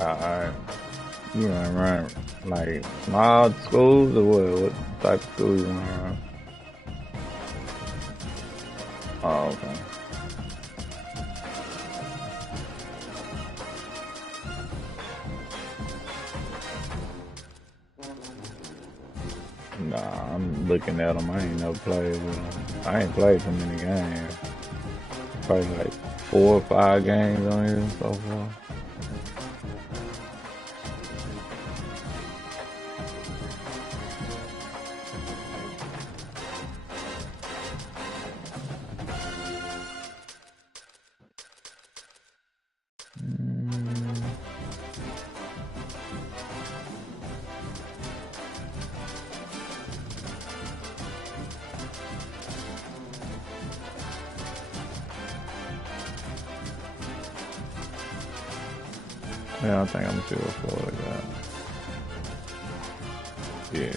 Alright. You run around like small schools or what? What type of school you run around? Oh, okay. Nah, I'm looking at them. I ain't never played with them. I ain't played too many games. Probably like 4 or 5 games on here so far. Mm, yeah, I think I'm still for that. Yeah.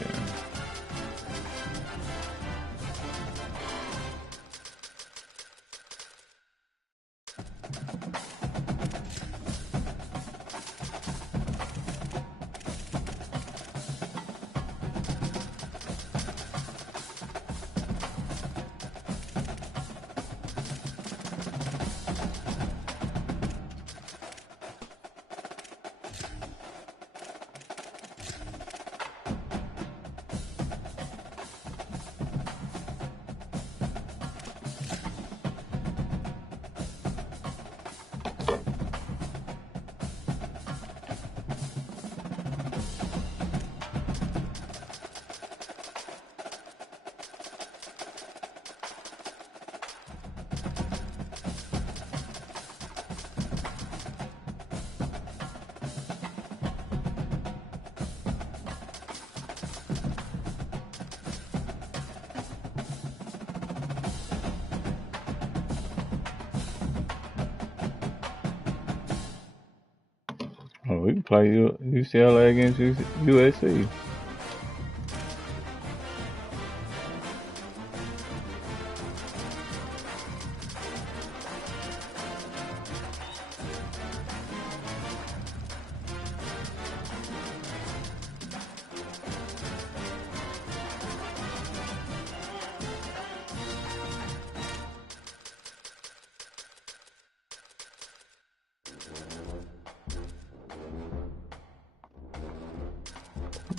Oh, we can play UCLA against USC.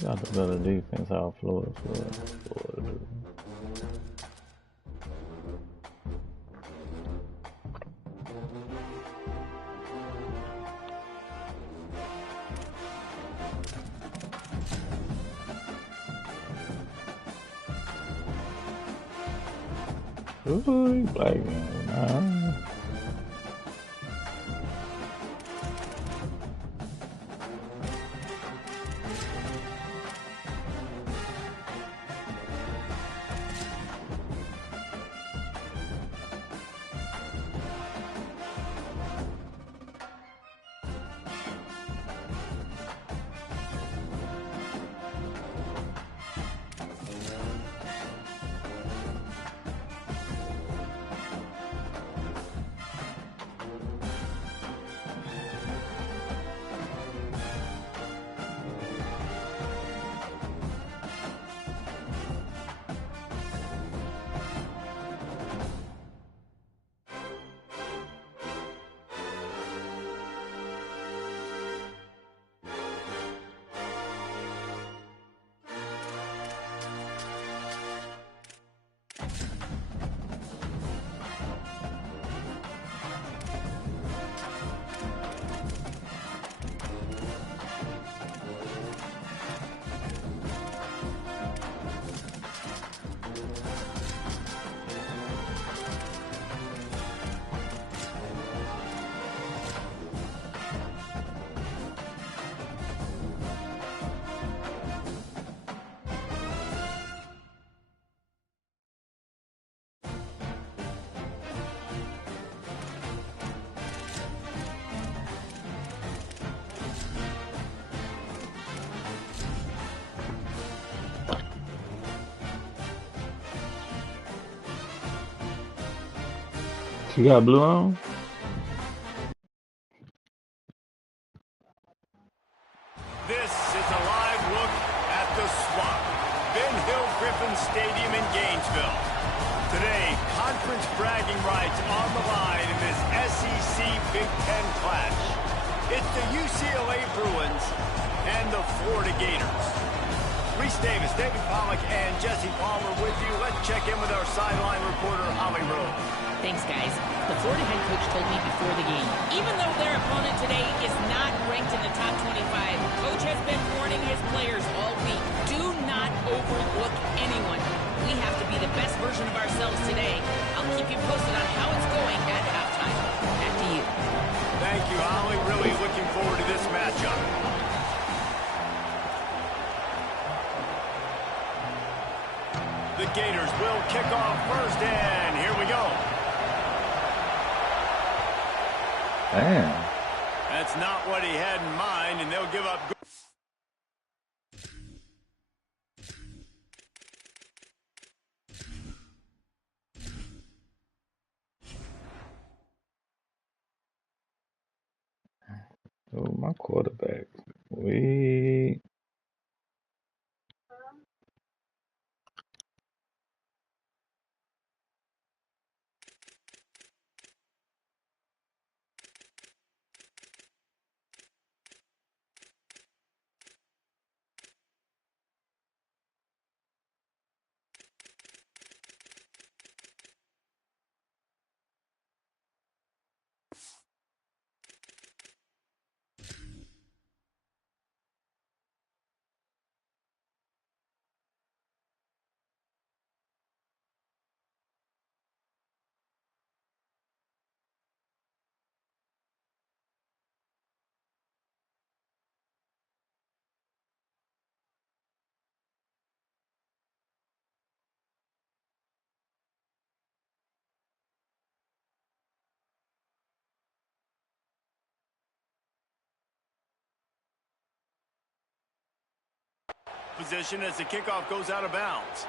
Got the better defense out Florida. Florida. Ooh, black man. Nah. You got blue on? conference bragging rights on the line in this SEC Big Ten clash. It's the UCLA Bruins and the Florida Gators. Reese Davis, David Pollack, and Jesse Palmer with you. Let's check in with our sideline reporter, Holly Rose. Thanks, guys. The Florida head coach told me before the game, even though their opponent today is not ranked in the top 25, coach has been warning his players all week, do not overlook anyone. We have to be the best version of ourselves today. I'll keep you posted on how it's going at halftime. Back to you. Thank you, Holly. Really looking forward to this matchup. The Gators will kick off first, and here we go. Damn. That's not what he had in mind, and they'll give up. Oh, my quarterback. We. Position as the kickoff goes out of bounds.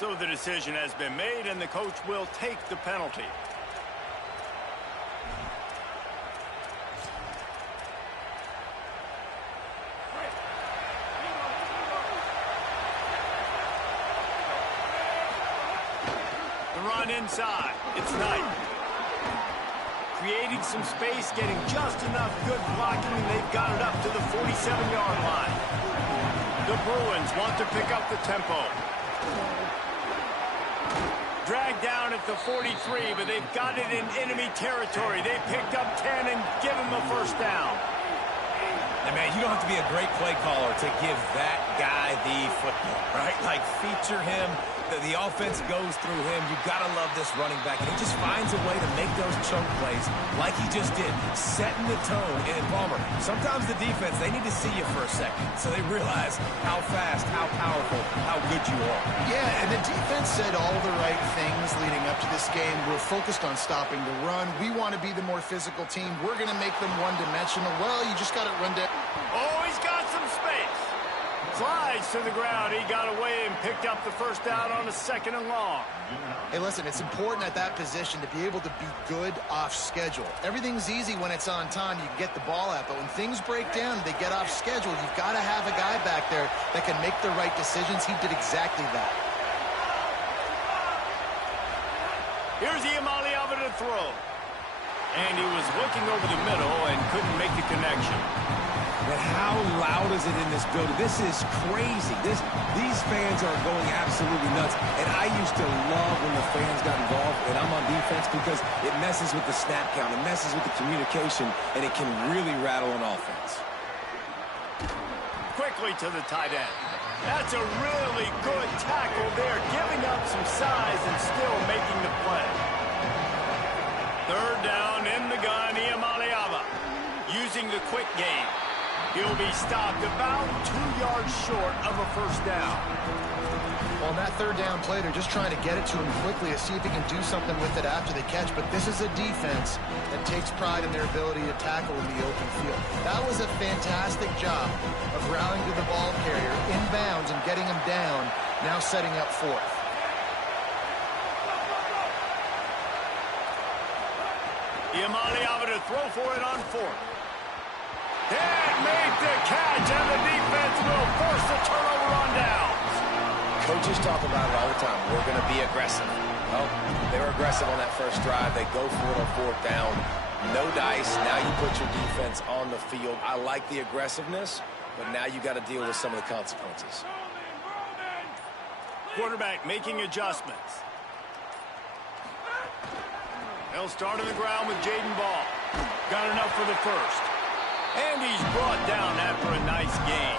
So the decision has been made, and the coach will take the penalty. The run inside. It's Knight. Creating some space, getting just enough good blocking, and they've got it up to the 47-yard line. The Bruins want to pick up the tempo. Dragged down at the 43, but they've got it in enemy territory. They picked up 10 and give him the first down. And man, you don't have to be a great play caller to give that guy the football, right? Like, feature him. The offense goes through him. You've got to love this running back. And he just finds a way to make those choke plays like he just did, setting the tone. And Palmer, sometimes the defense, they need to see you for a second so they realize how fast, how powerful, how good you are. Yeah, and the defense said all the right things leading up to this game. We're focused on stopping the run. We want to be the more physical team. We're going to make them one-dimensional. Well, you just got to run down. Oh, he's got some space. Slides to the ground. He got away and picked up the first down on a 2nd and long. Hey, listen, it's important at that position to be able to be good off schedule. Everything's easy when it's on time. You can get the ball out. But when things break down, they get off schedule. You've got to have a guy back there that can make the right decisions. He did exactly that. Here's Iamaleava to throw. And he was looking over the middle and couldn't make the connection. But how loud is it in this building? This is crazy. These fans are going absolutely nuts. And I used to love when the fans got involved, and I'm on defense, because it messes with the snap count. It messes with the communication, and it can really rattle an offense. Quickly to the tight end. That's a really good tackle there, giving up some size and still making the play. 3rd down in the gun, Iamaleava using the quick game. He'll be stopped about 2 yards short of a first down. On that 3rd down play, they're just trying to get it to him quickly to see if he can do something with it after the catch. But this is a defense that takes pride in their ability to tackle in the open field. That was a fantastic job of rallying to the ball carrier inbounds and getting him down, now setting up 4th. Iamaleava to throw for it on 4th. And made the catch, and the defense will force the turnover on downs. Coaches talk about it all the time. We're going to be aggressive. Well, they were aggressive on that first drive. They go for it on fourth down. No dice. Now you put your defense on the field. I like the aggressiveness, but now you got to deal with some of the consequences. Quarterback making adjustments. He'll start on the ground with Jaden Ball. Got enough for the first. And he's brought down after a nice game.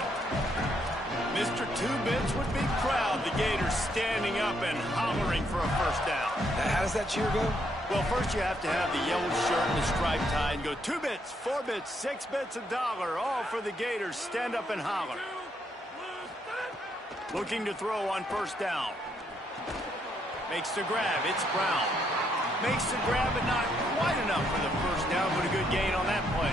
Mr. Two-Bits would be proud. The Gators standing up and hollering for a first down. Now, how does that cheer go? Well, first you have to have the yellow shirt and the striped tie and go 2 bits, 4 bits, 6 bits, $1, all for the Gators. Stand up and holler. Looking to throw on first down. Makes the grab. It's Brown. Makes the grab, but not quite enough for the first down, but a good gain on that play.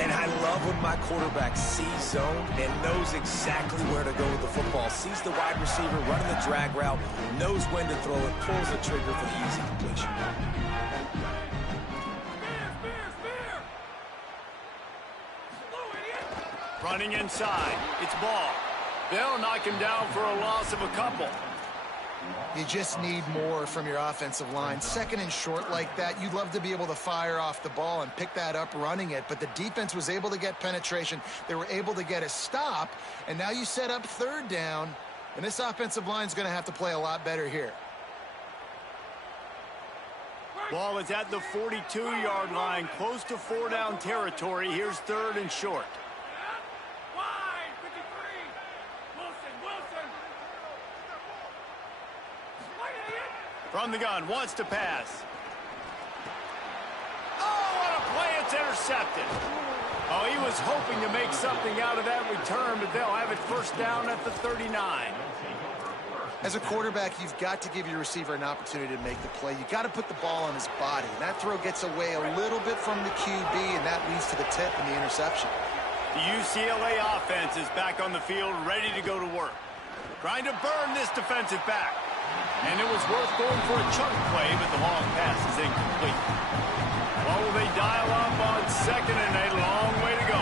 And I love when my quarterback sees zone and knows exactly where to go with the football. Sees the wide receiver running the drag route, knows when to throw it, pulls the trigger for the easy completion. Running inside. It's Ball. They'll knock him down for a loss of a couple. You just need more from your offensive line. Second and short like that, you'd love to be able to fire off the ball and pick that up running it, but the defense was able to get penetration. They were able to get a stop, and now you set up third down, and this offensive line is going to have to play a lot better here. Ball is at the 42-yard line, close to 4-down territory. Here's third and short. From the gun, wants to pass. Oh, what a play, it's intercepted. Oh, he was hoping to make something out of that return, but they'll have it first down at the 39. As a quarterback, you've got to give your receiver an opportunity to make the play. You've got to put the ball on his body. And that throw gets away a little bit from the QB, and that leads to the tip and the interception. The UCLA offense is back on the field, ready to go to work. Trying to burn this defensive back. And it was worth going for a chunk play, but the long pass is incomplete. What will they dial up on second and a long way to go?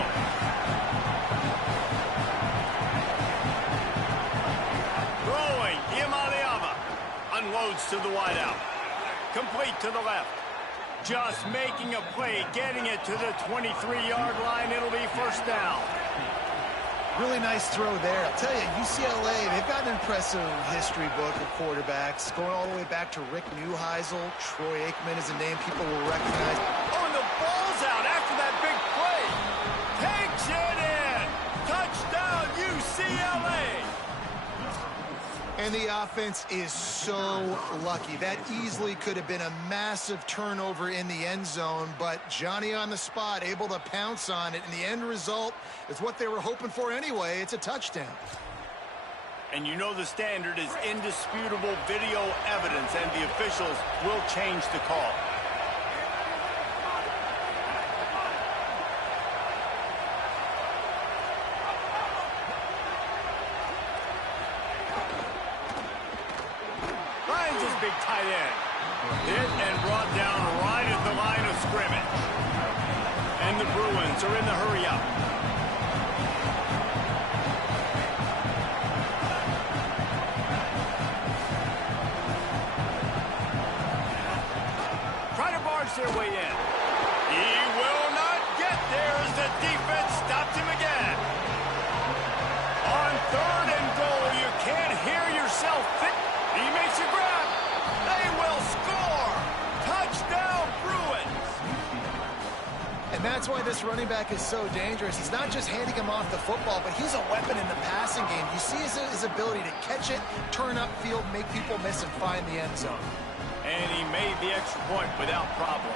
Throwing, Imaliava unloads to the wideout. Complete to the left. Just making a play, getting it to the 23-yard line. It'll be first down. Really nice throw there. I'll tell you, UCLA, they've got an impressive history book of quarterbacks, going all the way back to Rick Neuheisel. Troy Aikman is a name people will recognize. Oh, and the ball's out after that big play. Takes it in. Touchdown, UCLA. And the offense is so lucky. That easily could have been a massive turnover in the end zone, but Johnny on the spot, able to pounce on it, and the end result is what they were hoping for anyway. It's a touchdown. And you know the standard is indisputable video evidence, and the officials will change the call. Big tight end. Hit and brought down right at the line of scrimmage. And the Bruins are in the hurry-up. Try to barge their way in. He will not get there as the defense stopped him again. On third and goal, you can't hear yourself think. He makes a grab. They will score! Touchdown, Bruins! And that's why this running back is so dangerous. He's not just handing him off the football, but he's a weapon in the passing game. You see his ability to catch it, turn upfield, make people miss, and find the end zone. And he made the extra point without problem.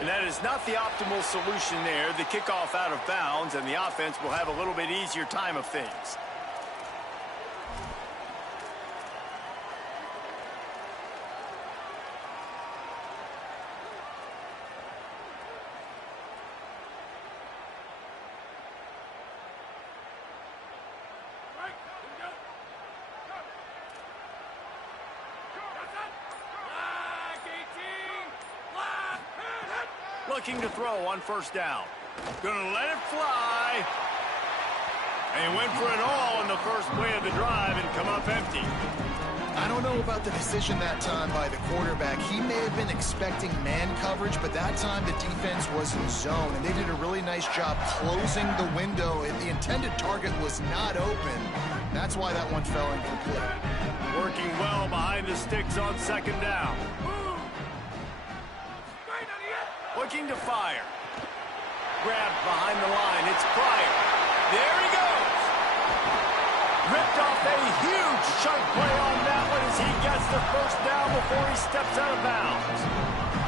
And that is not the optimal solution there. The kickoff out of bounds, and the offense will have a little bit easier time of things. looking to throw on first down. Gonna let it fly. And he went for it all in the first play of the drive and come up empty. I don't know about the decision that time by the quarterback. He may have been expecting man coverage, but that time the defense was in zone, and they did a really nice job closing the window. The intended target was not open. That's why that one fell incomplete. Working well behind the sticks on second down. Looking to fire. Grabbed behind the line. It's Pryor. There he goes. Ripped off a huge chunk play on that one as he gets the first down before he steps out of bounds.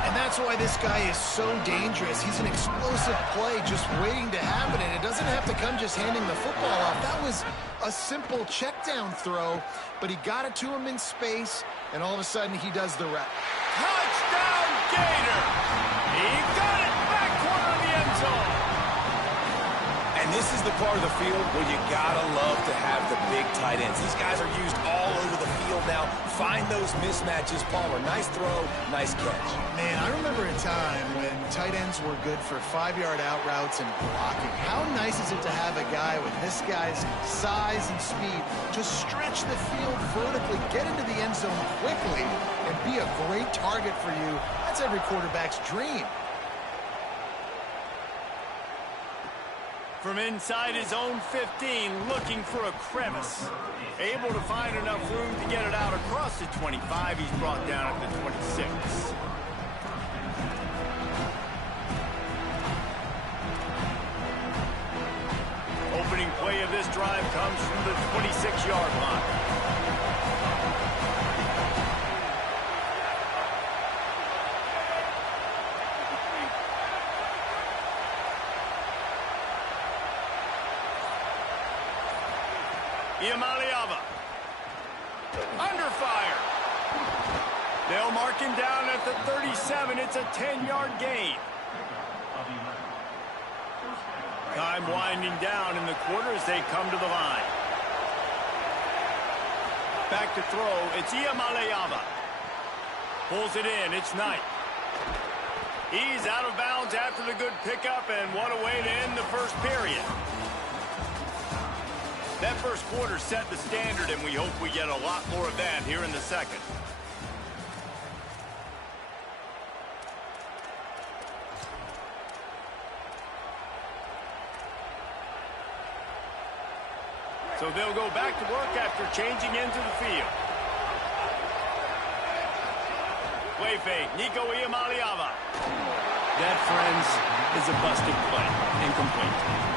And that's why this guy is so dangerous. He's an explosive play just waiting to happen, and it doesn't have to come just handing the football off. That was a simple check down throw, but he got it to him in space, and all of a sudden he does the rest. Touchdown, Gator! He got it back corner of the end zone. And this is the part of the field where you gotta love to have the big tight ends. These guys are used all over the field now. Find those mismatches. Palmer, nice throw, nice catch. Man, I remember a time when tight ends were good for 5-yard out routes and blocking. How nice is it to have a guy with this guy's size and speed just stretch the field vertically, get into the end zone quickly, and be a great target for you? That's every quarterback's dream. From inside his own 15, looking for a crevice. Able to find enough room to get it out across the 25. He's brought down at the 26. Opening play of this drive comes from the 26-yard line. Iamaleava. Under fire. They'll mark him down at the 37. It's a 10-yard gain. Time winding down in the quarter as they come to the line. Back to throw. It's Iamaleava. Pulls it in. It's Knight. He's out of bounds after the good pickup, and what a way to end the first period. That first quarter set the standard, and we hope we get a lot more of that here in the second. So they'll go back to work after changing into the field. Play fake, Nico Iamaleava. That, friends, is a busted play. Incomplete.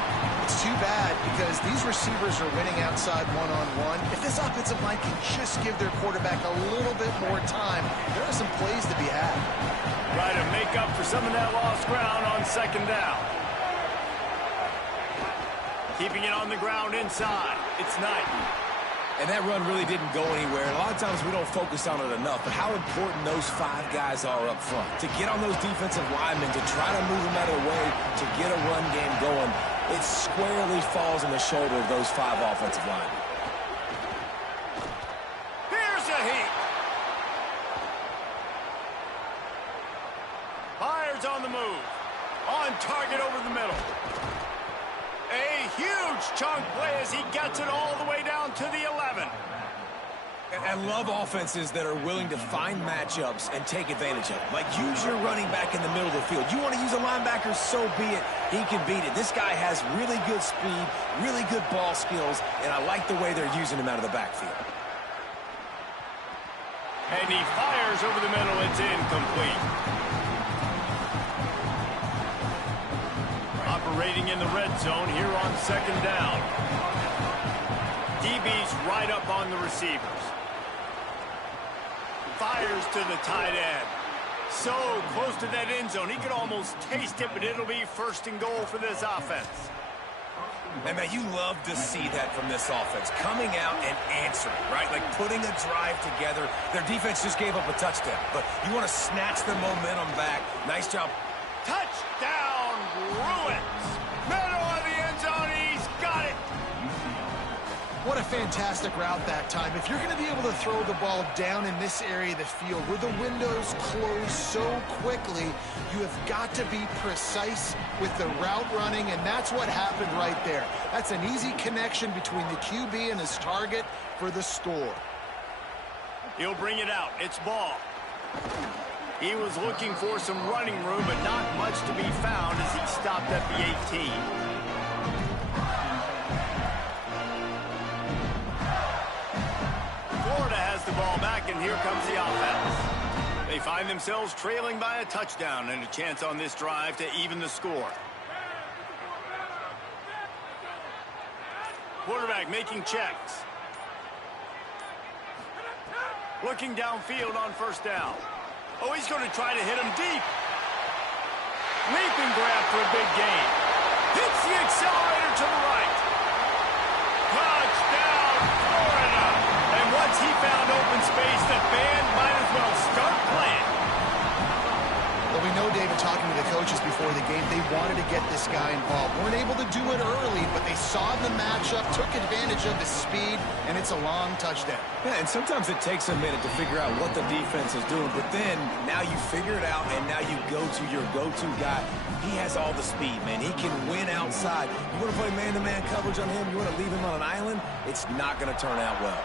It's too bad because these receivers are winning outside one-on-one. If this offensive line can just give their quarterback a little bit more time, there are some plays to be had. Try to make up for some of that lost ground on second down. Keeping it on the ground inside. It's Knight. And that run really didn't go anywhere. And a lot of times we don't focus on it enough, but how important those 5 guys are up front. To get on those defensive linemen, to try to move them out of the way, to get a run game going, it squarely falls on the shoulder of those 5 offensive linemen. Here's a heat. Fires on the move. On target over the middle. A huge chunk play as he gets it all the way down to the 11. And love offenses that are willing to find matchups and take advantage of it. Like, use your running back in the middle of the field. You want to use a linebacker, so be it. He can beat it. This guy has really good speed, really good ball skills, and I like the way they're using him out of the backfield. And he fires over the middle. It's incomplete. Operating in the red zone here on second down. DB's right up on the receivers. Fires to the tight end. So close to that end zone. He could almost taste it, but it'll be first and goal for this offense. And, man, you love to see that from this offense. Coming out and answering, right? Like putting a drive together. Their defense just gave up a touchdown, but you want to snatch the momentum back. Nice job. Touchdown, Bruins. Middle of the end zone. He's got it. What a fantastic route that time. If you're going to be able to throw the ball down in this area of the field where the windows close so quickly, you have got to be precise with the route running, and that's what happened right there. That's an easy connection between the QB and his target for the score. He'll bring it out. It's ball. He was looking for some running room, but not much to be found as he stopped at the 18. Florida has the ball back, and here comes the offense. They find themselves trailing by a touchdown and a chance on this drive to even the score. Quarterback making checks. Looking downfield on first down. Oh, he's going to try to hit him deep. Leap and grab for a big gain. Hits the accelerator to the right. Touchdown, Florida. And once he found open space, the band might as well start playing. Well, we know, David, talking to the coaches before the game, they wanted to get this guy involved. Weren't able to do it early, but they saw the matchup, took advantage of his speed, and it's a long touchdown. Yeah, and sometimes it takes a minute to figure out what the defense is doing, but then now you figure it out, and now you go to your go-to guy. He has all the speed, man. He can win outside. You want to play man-to-man coverage on him? You want to leave him on an island? It's not going to turn out well.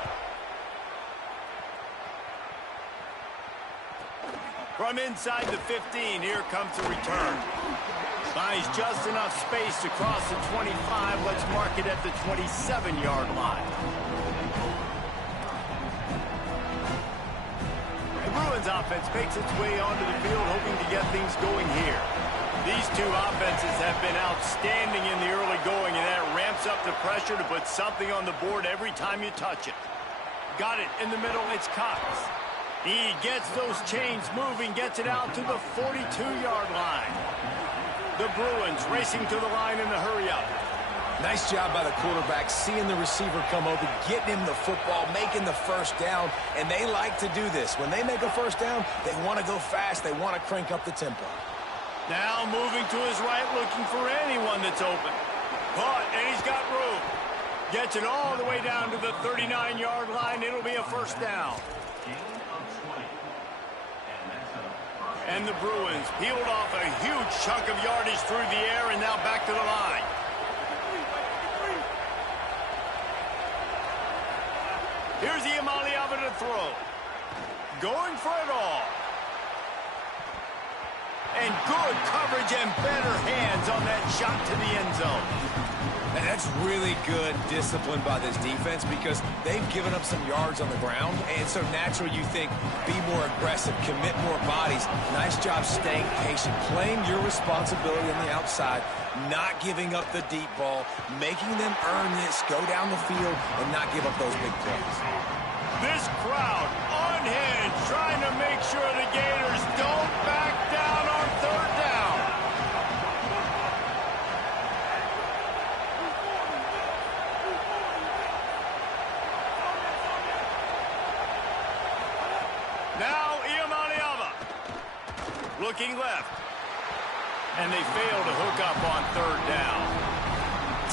From inside the 15, here comes the return. Finds just enough space to cross the 25. Let's mark it at the 27-yard line. The Bruins offense makes its way onto the field, hoping to get things going here. These two offenses have been outstanding in the early going, and that ramps up the pressure to put something on the board every time you touch it. Got it in the middle, it's Cox. He gets those chains moving, gets it out to the 42-yard line. The Bruins racing to the line in the hurry-up. Nice job by the quarterback, seeing the receiver come open, getting him the football, making the first down, and they like to do this. When they make a first down, they want to go fast, they want to crank up the tempo. Now moving to his right, looking for anyone that's open. Caught, and he's got room. Gets it all the way down to the 39-yard line. It'll be a first down. And the Bruins peeled off a huge chunk of yardage through the air and now back to the line. Here's Iamaleava to throw. Going for it all. And good coverage and better hands on that shot to the end zone. And that's really good discipline by this defense because they've given up some yards on the ground, and so naturally you think, be more aggressive, commit more bodies. Nice job staying patient, playing your responsibility on the outside, not giving up the deep ball, making them earn this, go down the field, and not give up those big plays. This crowd unhinged, trying to make sure the Gators don't back down on third down. Now Iamaleava looking left, and they fail to hook up on third down.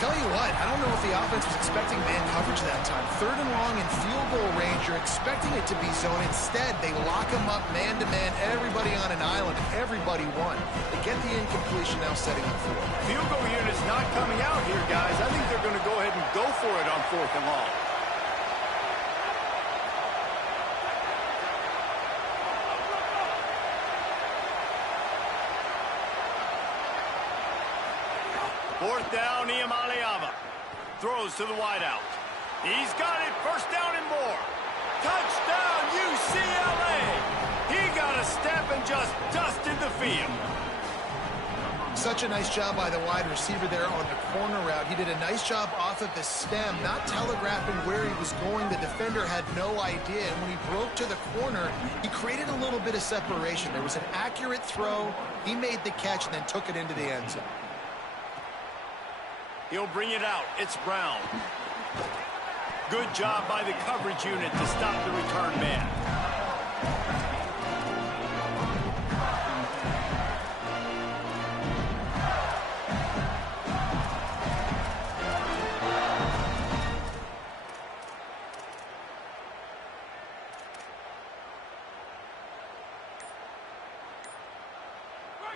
Tell you what, I don't know if the offense was expecting man coverage that time. Third and long in field goal range, you're expecting it to be zone. Instead, they lock him up man-to-man, everybody on an island, and everybody won. They get the incompletion now setting up for it. Field goal unit's not coming out here, guys. I think they're going to go ahead and go for it on fourth and long. Fourth down, Iamaleava throws to the wideout. He's got it, first down and more. Touchdown, UCLA! He got a step and just dusted the field. Such a nice job by the wide receiver there on the corner route. He did a nice job off of the stem, not telegraphing where he was going. The defender had no idea, and when he broke to the corner, he created a little bit of separation. There was an accurate throw. He made the catch and then took it into the end zone. He'll bring it out. It's Brown. Good job by the coverage unit to stop the return man.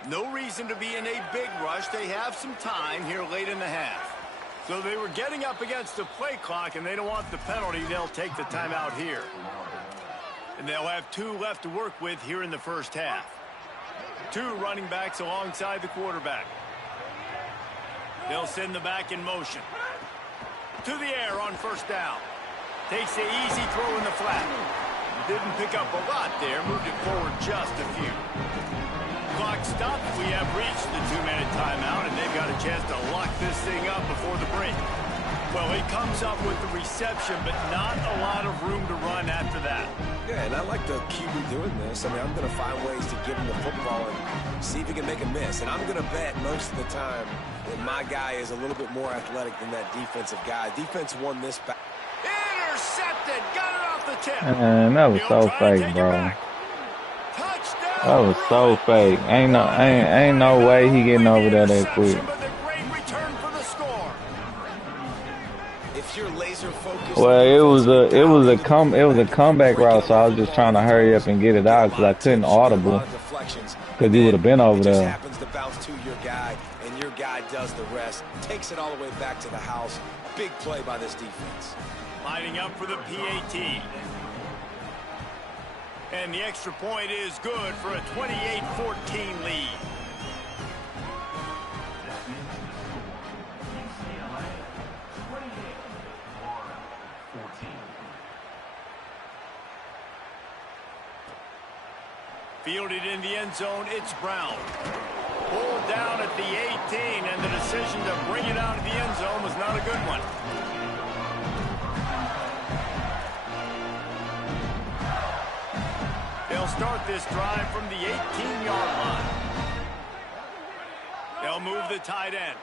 No reason to be in a big rush. They have some time here late in the half. So they were getting up against the play clock, and they don't want the penalty. They'll take the timeout here. And they'll have 2 left to work with here in the first half. 2 running backs alongside the quarterback. They'll send the back in motion. To the air on first down. Takes the easy throw in the flat. Didn't pick up a lot there. Moved it forward just a few. Clock stopped. We have reached the 2-minute timeout, and they've got a chance to lock this thing up before the break. Well, he comes up with the reception, but not a lot of room to run after that. Yeah, and I like the QB doing this. I mean, I'm going to find ways to give him the football and see if he can make a miss. And I'm going to bet most of the time that my guy is a little bit more athletic than that defensive guy. Defense won this back. Intercepted. Got it off the tip. Man, that was so fake, bro. That was so fake. Ain't no way he getting over there that quick. Well, it was a comeback route, so I was just trying to hurry up and get it out because I couldn't audible because he would have been over there. Happens to bounce to your guy, and your guy does the rest. Takes it all the way back to the house. Big play by this defense. Lining up for the PAT. And the extra point is good for a 28-14 lead. Fielded in the end zone, it's Brown. Pulled down at the 18, and the decision to bring it out of the end zone was not a good one. They'll start this drive from the 18-yard line. They'll move the tight end.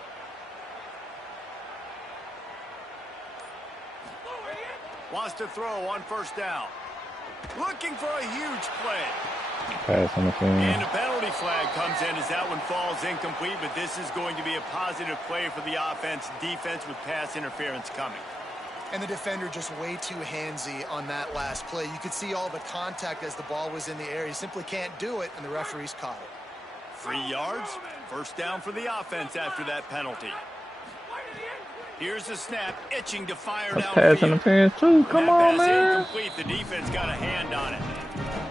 Wants to throw on first down. Looking for a huge play. Pass on the field. And a penalty flag comes in as that one falls incomplete, but this is going to be a positive play for the defense with pass interference coming. And the defender just way too handsy on that last play. You could see all the contact as the ball was in the air. He simply can't do it, and the referees caught it. 3 yards. First down for the offense after that penalty. Here's the snap, itching to fire down. Pass interference too. Come on, man. Incomplete. The defense got a hand on it.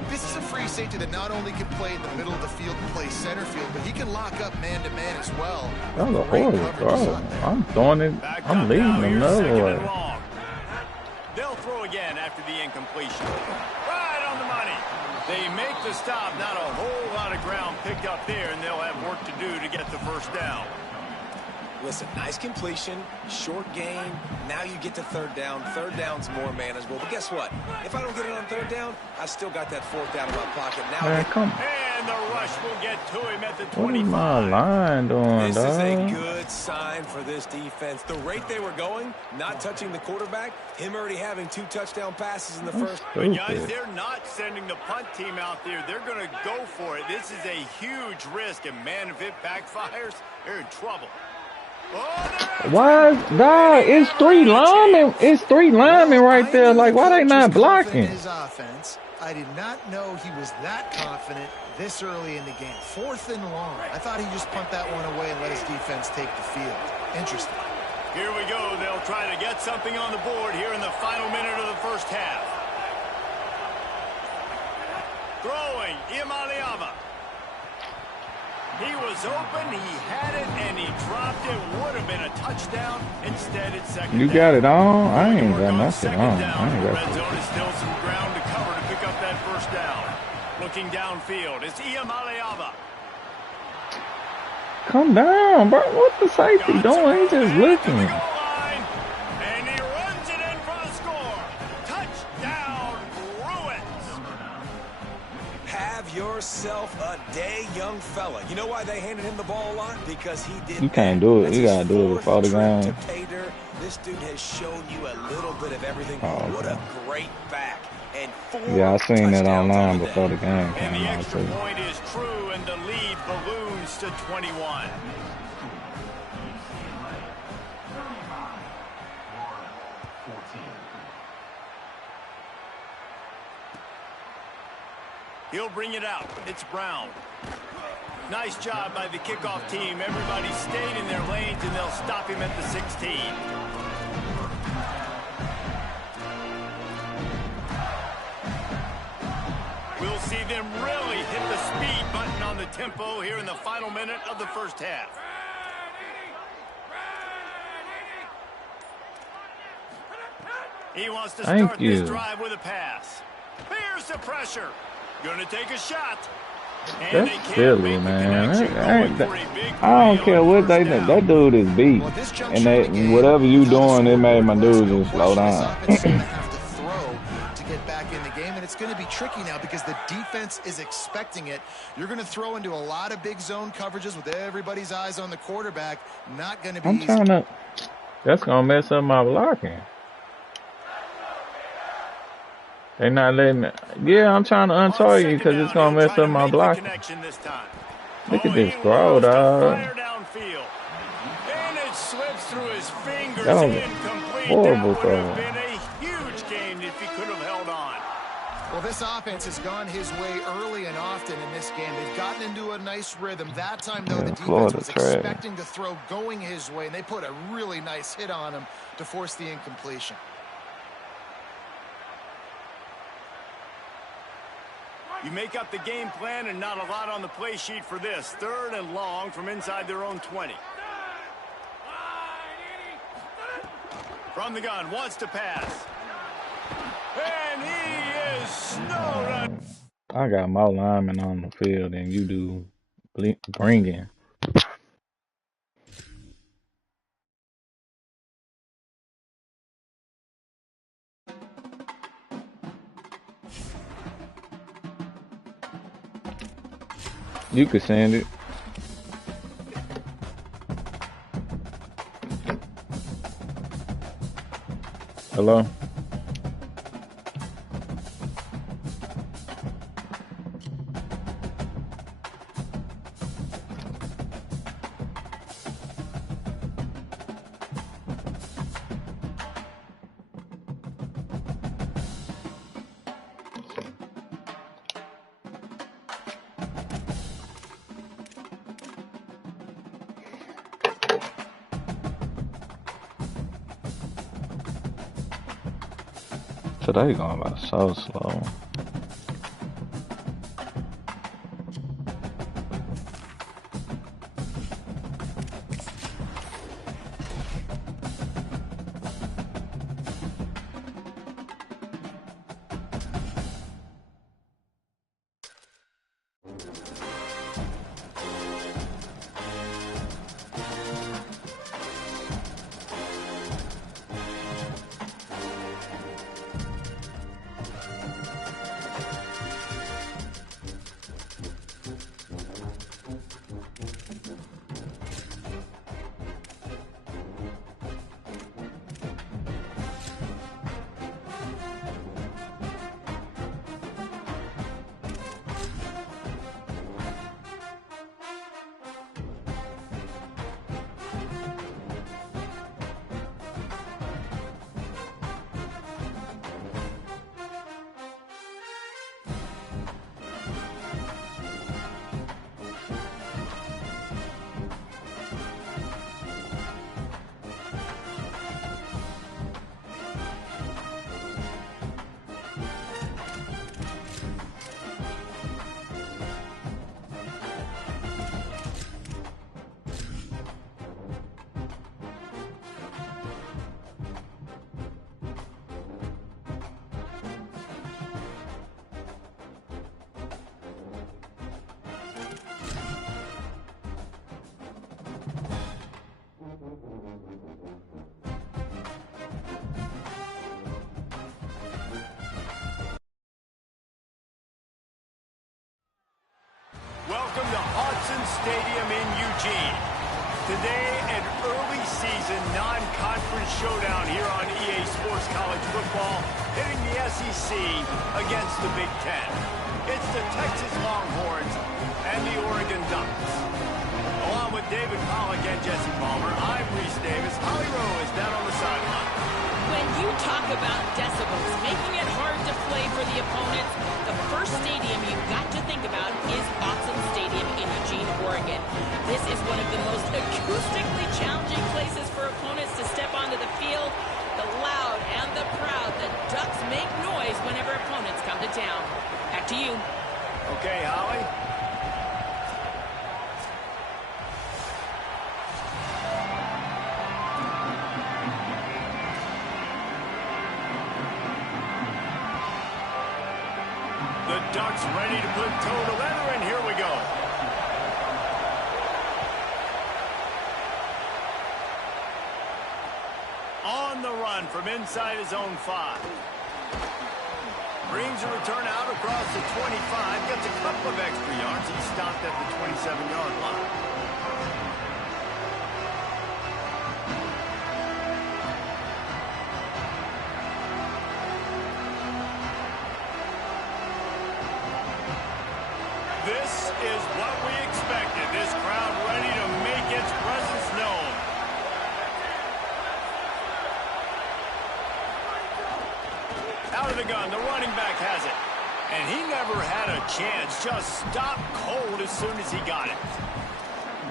This is a free safety that not only can play in the middle of the field and play center field, but he can lock up man-to-man as well. That was a horrible throw. I'm throwing it. I'm leading another way. They'll throw again after the incompletion. Right on the money. They make the stop. Not a whole lot of ground picked up there, and they'll have work to do to get the first down. Listen, nice completion, short game. Now you get to third down. Third down's more manageable. But guess what? If I don't get it on third down, I still got that fourth down in my pocket. Now man, come. And the rush will get to him at the 25. What is my line doing, This is a dog? good sign for this defense. The rate they were going, not touching the quarterback, him already having 2 touchdown passes in the first. But guys, they're not sending the punt team out there. They're going to go for it. This is a huge risk, and man, if it backfires, they're in trouble. Why, dog? It's 3 linemen. It's 3 linemen right there. Like, why they not blocking? His offense. I did not know he was that confident this early in the game. 4th and long. I thought he'd just punt that one away and let his defense take the field. Interesting. Here we go. They'll try to get something on the board here in the final minute of the first half. Throwing, Imaliava. He was open, he had it, and he dropped it. Would have been a touchdown. Instead, it's second down. You got it on? I ain't got nothing on. Down. I ain't got Red zone is still some ground to cover to pick up that first down. Looking downfield, it's Imaliava. Come down, bro. What the safety doing? He's just looking. And he runs it in for the score. Touchdown, Bruins. Have yourself a day, young fella. You know why they handed him the ball a lot? Because he did. You can't do it. You gotta do it before the game. This dude has shown you a little bit of everything. Oh, what a great back. And 4 yeah, I seen that online the before the game And came the out extra too. point is true, and the lead balloons to 21. He'll bring it out. It's Brown. Nice job by the kickoff team. Everybody stayed in their lanes, and they'll stop him at the 16. We'll see them really hit the speed button on the tempo here in the final minute of the first half. He wants to start this drive with a pass. Here's the pressure. Gonna take a shot. And that's silly, man. I don't care what they think. That dude is beat. And that whatever you doing, it made my dude just slow down. Get back in the game, and it's going to be tricky now because the defense is expecting it. You're going to throw into a lot of big zone coverages with everybody's eyes on the quarterback. Not going to be easy. That's going to mess up my blocking. They're not letting it. Yeah, I'm trying to untarget you because it's going to mess up my blocking. Look at this throw, dog. And it slips through his fingers. That was a horrible throw. Well, this offense has gone his way early and often in this game. They've gotten into a nice rhythm. That time, though, the defense was expecting to throw going his way, and they put a really nice hit on him to force the incompletion. You make up the game plan and not a lot on the play sheet for this. 3rd and long from inside their own 20. From the gun, wants to pass. And he is snowed. I got more linemen on the field than you do bringing. You could send it. Hello? Today going by so slow. Welcome to Autzen Stadium in Eugene. Today, an early season non-conference showdown here on EA Sports College Football, hitting the SEC against the Big Ten. It's the Texas Longhorns and the Oregon Ducks. Along with David Pollack and Jesse Palmer, I'm Reese Davis. Holly Rowe is down on the sideline. When you talk about decibels, making it hard to play for the opponents, the first stadium you've got to think about is Autzen Stadium in Eugene, Oregon. Oregon. This is one of the most acoustically challenging places for opponents to step onto the field. The loud and the proud, the Ducks make noise whenever opponents come to town. Back to you. Okay, Holly. The Ducks ready to put toe to leather, and here we go. On the run from inside his own 5. Brings a return out across the 25. Gets a couple of extra yards. He stopped at the 27-yard line. This is what we expected. This crowd ready to make its presence known. Out of the gun, the running back has it. And he never had a chance. Just stopped cold as soon as he got it.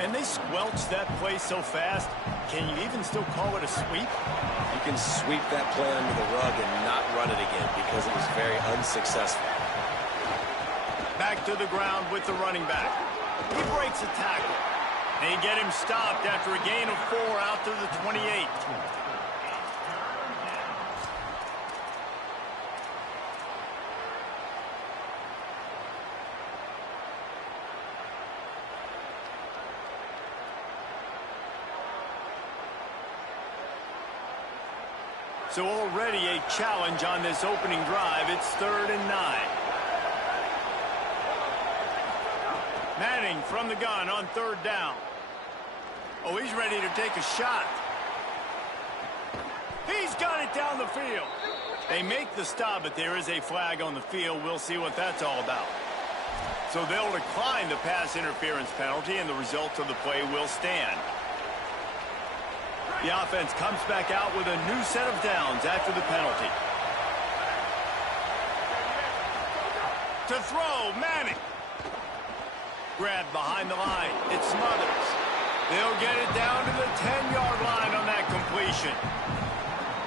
And they squelched that play so fast. Can you even still call it a sweep? You can sweep that play under the rug and not run it again because it was very unsuccessful. Back to the ground with the running back. He breaks a tackle. They get him stopped after a gain of 4 out to the 28. So already a challenge on this opening drive. It's 3rd and 9. Manning from the gun on 3rd down. Oh, he's ready to take a shot. He's got it down the field. They make the stop, but there is a flag on the field. We'll see what that's all about. So they'll decline the pass interference penalty, and the results of the play will stand. The offense comes back out with a new set of downs after the penalty. To throw, Manning. Grabbed behind the line. It smothers. They'll get it down to the 10-yard line on that completion.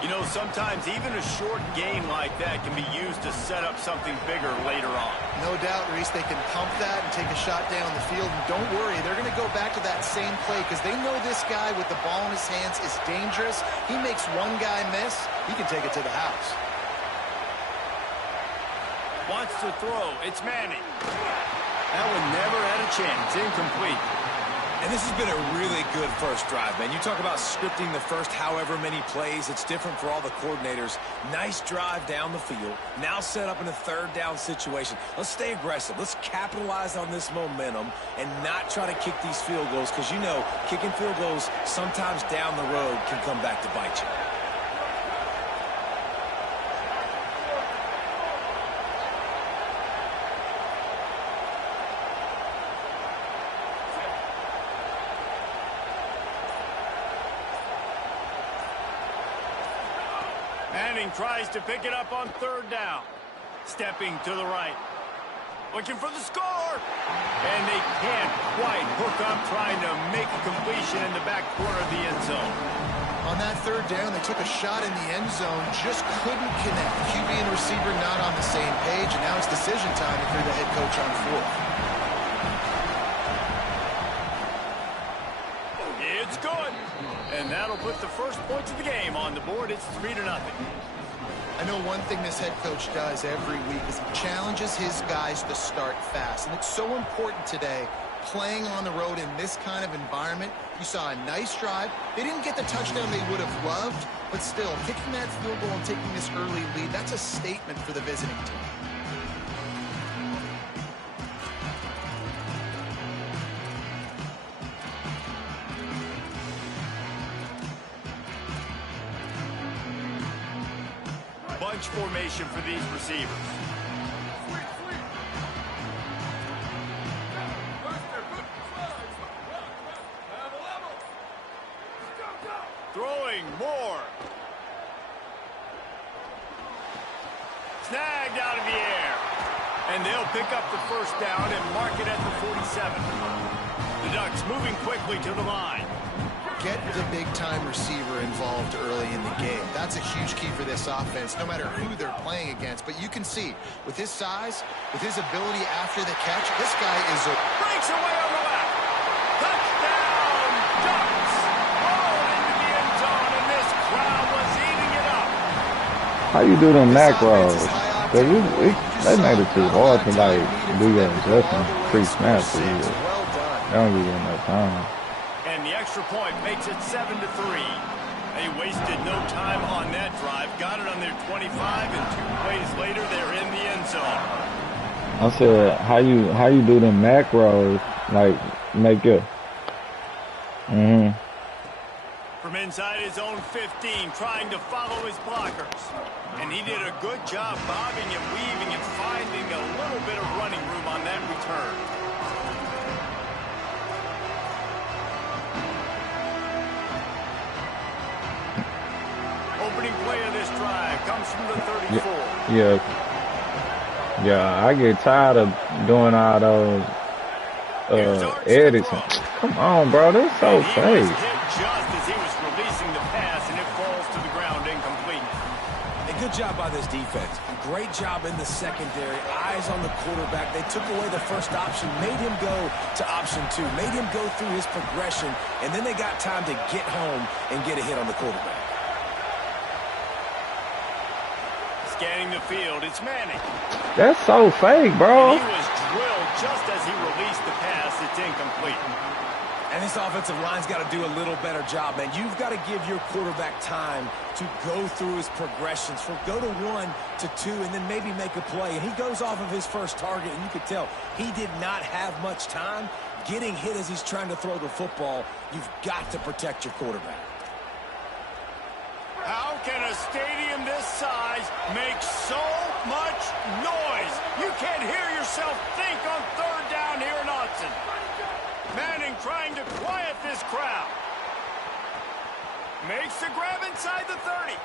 You know, sometimes even a short gain like that can be used to set up something bigger later on. No doubt, Reese, they can pump that and take a shot down the field. And don't worry, they're going to go back to that same play because they know this guy with the ball in his hands is dangerous. He makes one guy miss, he can take it to the house. Wants to throw. It's Manning. That one never had a chance. Incomplete. And this has been a really good first drive, man. You talk about scripting the first however many plays. It's different for all the coordinators. Nice drive down the field. Now set up in a 3rd down situation. Let's stay aggressive. Let's capitalize on this momentum and not try to kick these field goals because, you know, kicking field goals sometimes down the road can come back to bite you. Manning tries to pick it up on 3rd down. Stepping to the right. Looking for the score. And they can't quite hook up trying to make a completion in the back corner of the end zone. On that 3rd down, they took a shot in the end zone, just couldn't connect. QB and receiver not on the same page, and now it's decision time if you're the head coach on 4th. It's good. And that'll put the first points of the game on the board. It's 3-0. I know one thing this head coach does every week is he challenges his guys to start fast. And it's so important today, playing on the road in this kind of environment. You saw a nice drive. They didn't get the touchdown they would have loved, but still, kicking that field goal and taking this early lead, that's a statement for the visiting team. Bunch formation for these receivers. Throwing more. Snagged out of the air. And they'll pick up the first down and mark it at the 47. The Ducks moving quickly to the line. Get the big-time receiver involved early in the game. That's a huge key for this offense, no matter who they're playing against. But you can see, with his size, with his ability after the catch, this guy is a... Breaks away on the left. Touchdown, Ducks. Oh, into the end zone, and this crowd was eating it up. How you do them macros? Cause they made it too hard to like do your adjustments pre-snap. They don't give you enough time. And the extra point makes it 7-3. They wasted no time on that drive. Got it on their 25, and 2 plays later, they're in the end zone. I said, how you do them macros? Like make it. From inside his own 15, trying to follow his blockers. And he did a good job bobbing and weaving and finding a little bit of running room on that return. Opening play of this drive comes from the 34. Yeah, I get tired of doing all those edits. Come on, bro, that's so fake. Just as he was releasing the pass, and it falls to the ground incomplete. A good job by this defense. Great job in the secondary. Eyes on the quarterback. They took away the first option, made him go to option 2, made him go through his progression, and then they got time to get home and get a hit on the quarterback. Scanning the field, it's Manning. That's so fake, bro. And he was drilled just as he released the pass. It's incomplete. And this offensive line's got to do a little better job, man. You've got to give your quarterback time to go through his progressions, from go to 1 to 2, and then maybe make a play. And he goes off of his first target, and you could tell he did not have much time getting hit as he's trying to throw the football. You've got to protect your quarterback. How can a stadium this size make so much noise? You can't hear yourself think on third down here in Austin. Manning trying to quiet this crowd. Makes the grab inside the 30.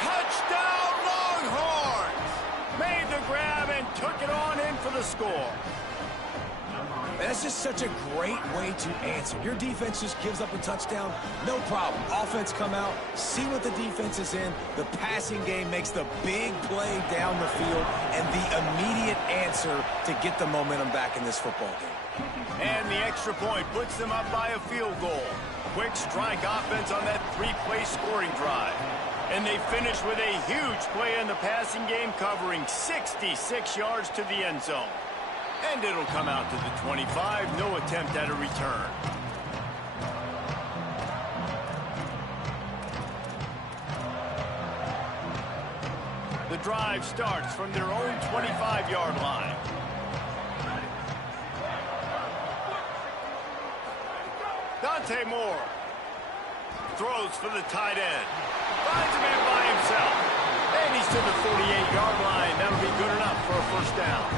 Touchdown Longhorns! Made the grab and took it on in for the score. And that's just such a great way to answer. Your defense just gives up a touchdown, no problem. Offense come out, see what the defense is in. The passing game makes the big play down the field and the immediate answer to get the momentum back in this football game. And the extra point puts them up by a field goal. Quick strike offense on that 3-play scoring drive. And they finish with a huge play in the passing game, covering 66 yards to the end zone. And it'll come out to the 25. No attempt at a return. The drive starts from their own 25-yard line. Dante Moore throws for the tight end. Finds a man by himself. And he's to the 48-yard line. That'll be good enough for a first down.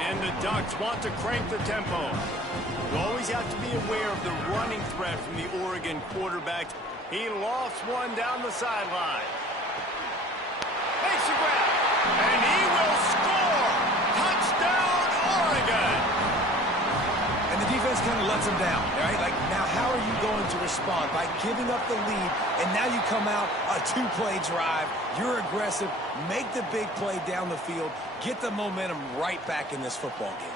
And the Ducks want to crank the tempo. You always have to be aware of the running threat from the Oregon quarterback. He lost one down the sideline. Makes the grab. And he will score. Touchdown, Oregon. And the defense kind of lets him down, right? Like, now how are you going to respond? By giving up the lead, and now you come out a 2-play drive. You're aggressive, make the big play down the field, get the momentum right back in this football game.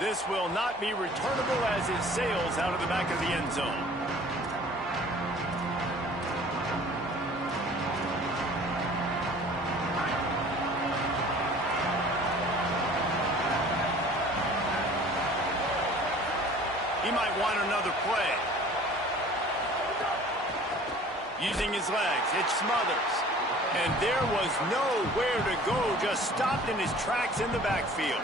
This will not be returnable as it sails out of the back of the end zone. He might want another play. Using his legs, it smothers. And there was nowhere to go, just stopped in his tracks in the backfield.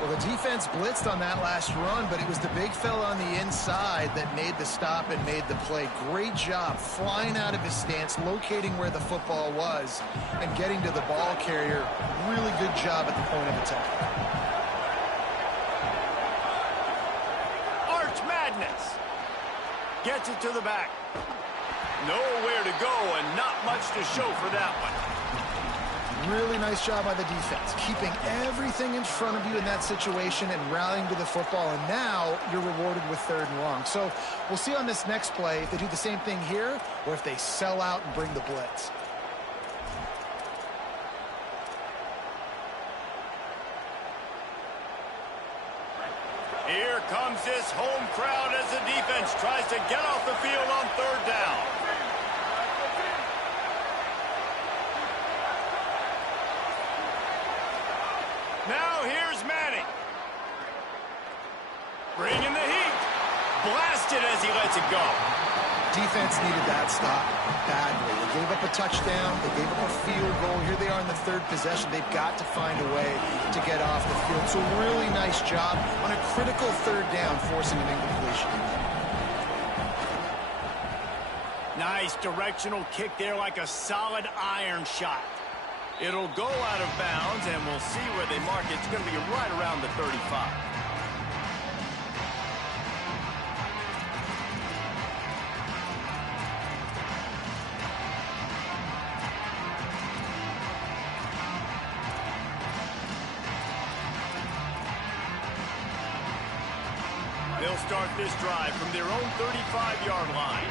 Well, the defense blitzed on that last run, but it was the big fella on the inside that made the stop and made the play. Great job flying out of his stance, locating where the football was, and getting to the ball carrier. Really good job at the point of attack. Arch Madness. Gets it to the back. Nowhere to go and not much to show for that one. Really nice job by the defense, keeping everything in front of you in that situation and rallying to the football, and now you're rewarded with 3rd and long. So we'll see on this next play if they do the same thing here or if they sell out and bring the blitz. Here comes this home crowd as the defense tries to get off the field on 3rd down. Now here's Manning. Bringing the heat. Blasted as he lets it go. Defense needed that stop badly. They gave up a touchdown. They gave up a field goal. Here they are in the 3rd possession. They've got to find a way to get off the field. So really nice job on a critical 3rd down, forcing an incompletion. Nice directional kick there like a solid iron shot. It'll go out of bounds, and we'll see where they mark it. It's going to be right around the 35. They'll start this drive from their own 35-yard line.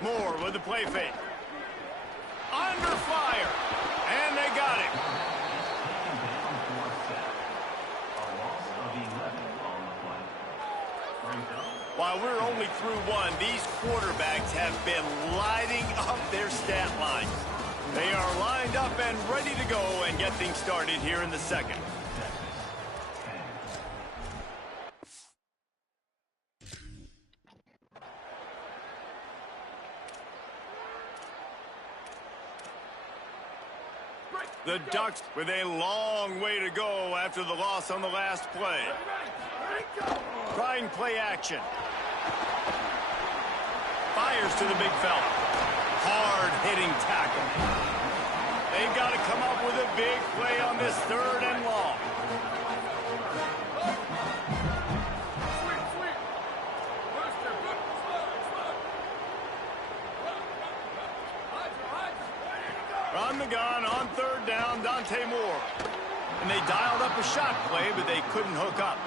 Moore with the play fake. Under fire. And they got him. While we're only through one, these quarterbacks have been lighting up their stat line. They are lined up and ready to go and get things started here in the 2nd. The Ducks with a long way to go after the loss on the last play. Trying play action. Fires to the big fella. Hard-hitting tackle. They've got to come up with a big play on this 3rd and long. Run the gun on 3rd down, Dante Moore. And they dialed up a shot play, but they couldn't hook up.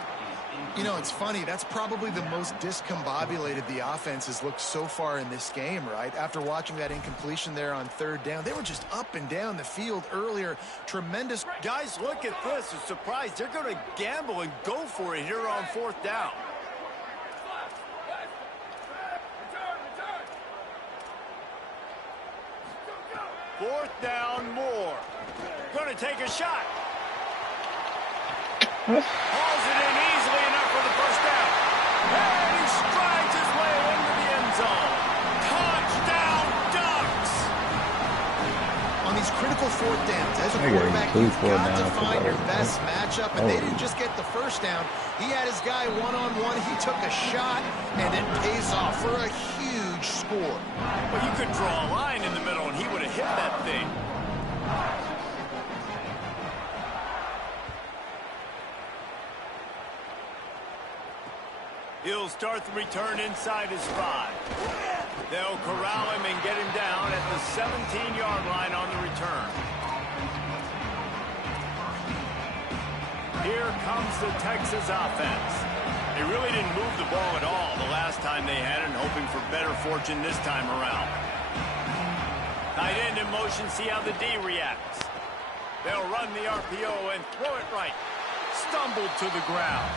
You know, it's funny. That's probably the most discombobulated the offense has looked so far in this game, right? After watching that incompletion there on 3rd down, they were just up and down the field earlier. Tremendous. Guys, look at this. A surprise. They're going to gamble and go for it here on 4th down. Fourth down, Moore. Going to take a shot. Hauls it in easily enough for the 1st down. And he strides his way into the end zone. Touchdown, Ducks! On these critical 4th downs, as a quarterback, you've got to find your best matchup, and they didn't just get the 1st down. He had his guy one-on-one. He took a shot, and it pays off for a huge score. Well, you could draw a line in the middle, and he would have hit that thing. He'll start the return inside his 5. They'll corral him and get him down at the 17-yard line on the return. Here comes the Texas offense. They really didn't move the ball at all the last time they had it, and hoping for better fortune this time around. Tight end in motion, see how the D reacts. They'll run the RPO and throw it right. Stumbled to the ground.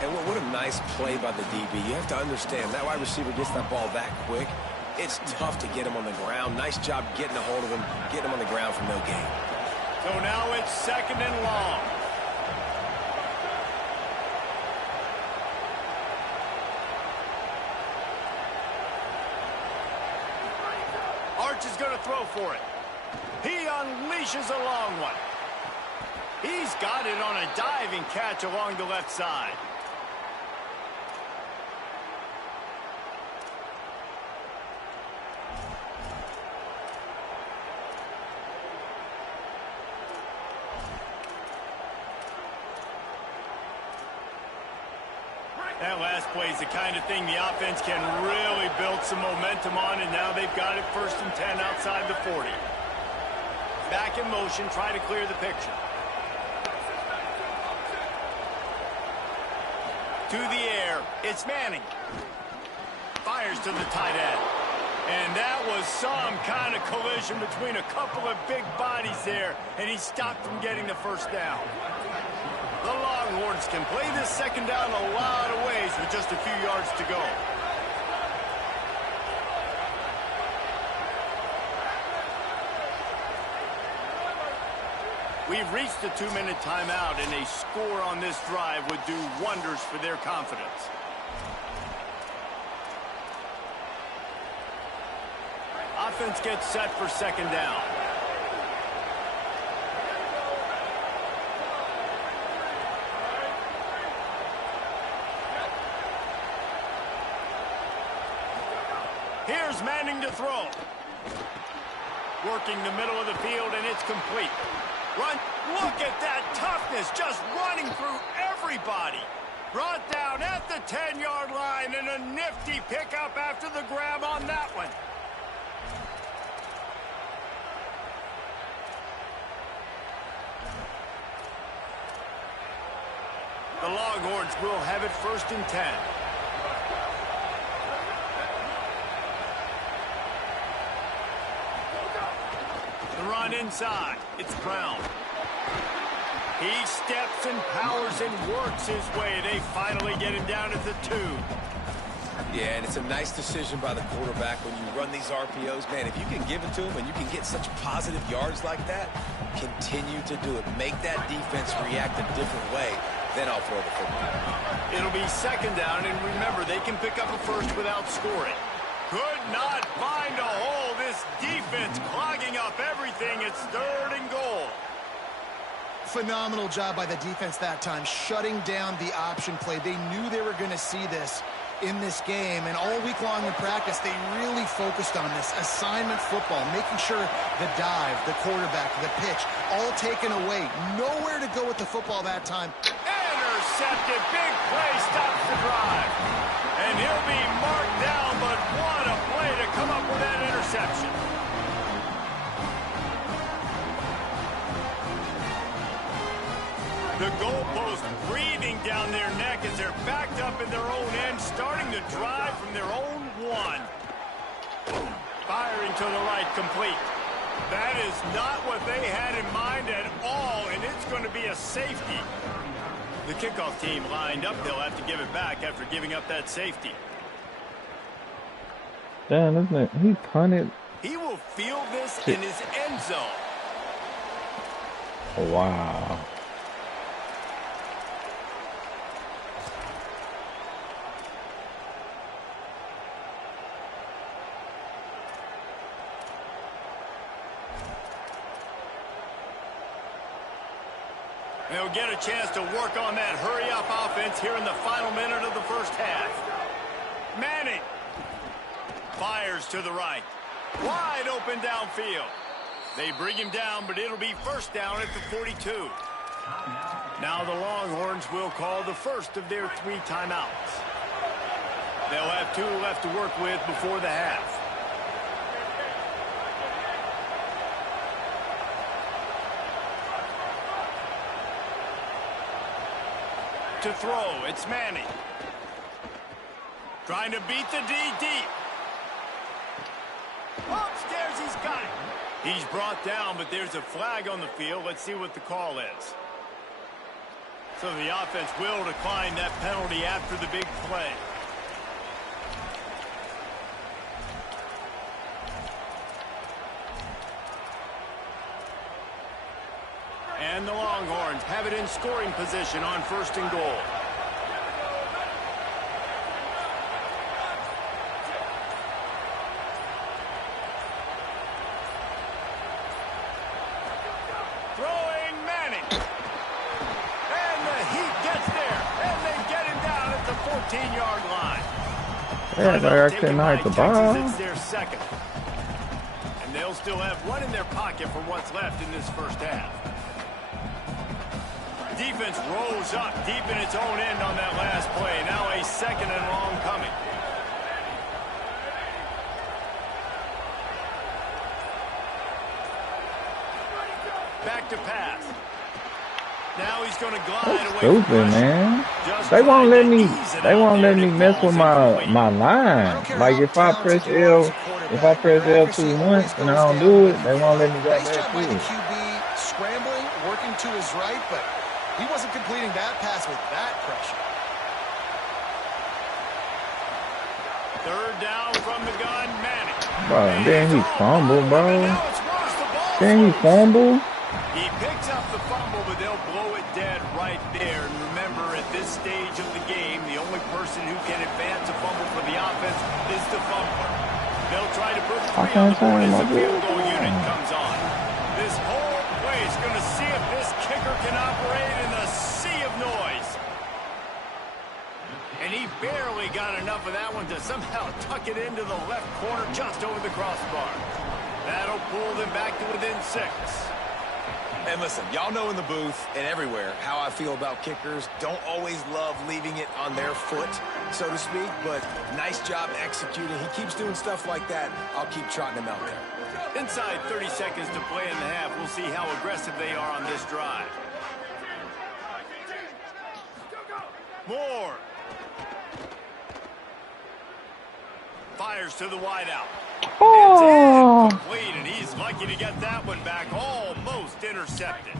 And what a nice play by the DB. You have to understand, that wide receiver gets that ball that quick. It's tough to get him on the ground. Nice job getting a hold of him, getting him on the ground for no gain. So now it's 2nd and long. Arch is going to throw for it. He unleashes a long one. He's got it on a diving catch along the left side. That last play is the kind of thing the offense can really build some momentum on, and now they've got it 1st and 10 outside the 40. Back in motion, try to clear the picture. To the air, it's Manning. Fires to the tight end. And that was some kind of collision between a couple of big bodies there, and he stopped from getting the first down. The Longhorns can play this second down a lot of ways with just a few yards to go. We've reached the 2-minute timeout, and a score on this drive would do wonders for their confidence. Offense gets set for second down. Here's Manning to throw. Working the middle of the field, and it's complete. Run. Look at that toughness, just running through everybody. Brought down at the 10-yard line, and a nifty pickup after the grab on that one. The Longhorns will have it 1st and 10. The run inside. It's Brown. He steps and powers and works his way. They finally get him down at the 2. Yeah, and it's a nice decision by the quarterback when you run these RPOs. Man, if you can give it to him and you can get such positive yards like that, continue to do it. Make that defense react a different way. Then I'll throw the football. It'll be second down, and remember, they can pick up a first without scoring. Could not find a hole. This defense clogging up everything. It's 3rd and goal. Phenomenal job by the defense that time, shutting down the option play. They knew they were going to see this in this game, and all week long in practice, they really focused on this assignment football, making sure the dive, the quarterback, the pitch, all taken away. Nowhere to go with the football that time. Intercepted. Big play stops the drive. And he'll be marked down, but what a play to come up with that interception. The goalpost breathing down their neck as they're backed up in their own end, starting to drive from their own 1. Firing to the right, complete. That is not what they had in mind at all, and it's going to be a safety. The kickoff team lined up. They'll have to give it back after giving up that safety. Damn, isn't it? He punted. He will field this in his end zone. Wow. They'll get a chance to work on that hurry-up offense here in the final minute of the first half. Manning fires to the right. Wide open downfield. They bring him down, but it'll be first down at the 42. Now the Longhorns will call the first of their 3 timeouts. They'll have 2 left to work with before the half. To throw, it's Manning. Trying to beat the D deep. Upstairs, he's got it. He's brought down, but there's a flag on the field. Let's see what the call is. So the offense will decline that penalty after the big play. And the Longhorns have it in scoring position on 1st and goal. Throwing Manning. And the heat gets there. And they get him down at the 14-yard line. Yeah, they're actually not the ball. It's their second. And they'll still have 1 in their pocket for what's left in this first half. defense rose up deep in its own end on that last play. Now a 2nd and long coming. Back to pass. Now he's going to glide away. Stupid, man. They won't let me. They won't let me mess with my line. Like if I press L2 once and I don't do it, they won't let me go back to it. QB scrambling, working to his right, but he wasn't completing that pass with that pressure. 3rd down from the gun, Manning. Bro, then he fumble, bro. Then he fumble. He picks up the fumble, but they'll blow it dead right there. And remember, at this stage of the game, the only person who can advance a fumble for the offense is the fumbler. They'll try to put 3 on the board as the field goal unit comes on. This whole play is going to see if this kicker can operate in the sea of noise. And he barely got enough of that one to somehow tuck it into the left corner just over the crossbar. That'll pull them back to within 6. And listen, y'all know in the booth and everywhere how I feel about kickers. Don't always love leaving it on their foot, so to speak, but nice job executing. He keeps doing stuff like that. I'll keep trotting him out there. Inside 30 seconds to play in the half. We'll see how aggressive they are on this drive. Moore. Fires to the wideout. Oh. Complete, and he's lucky to get that one back. Almost intercepted.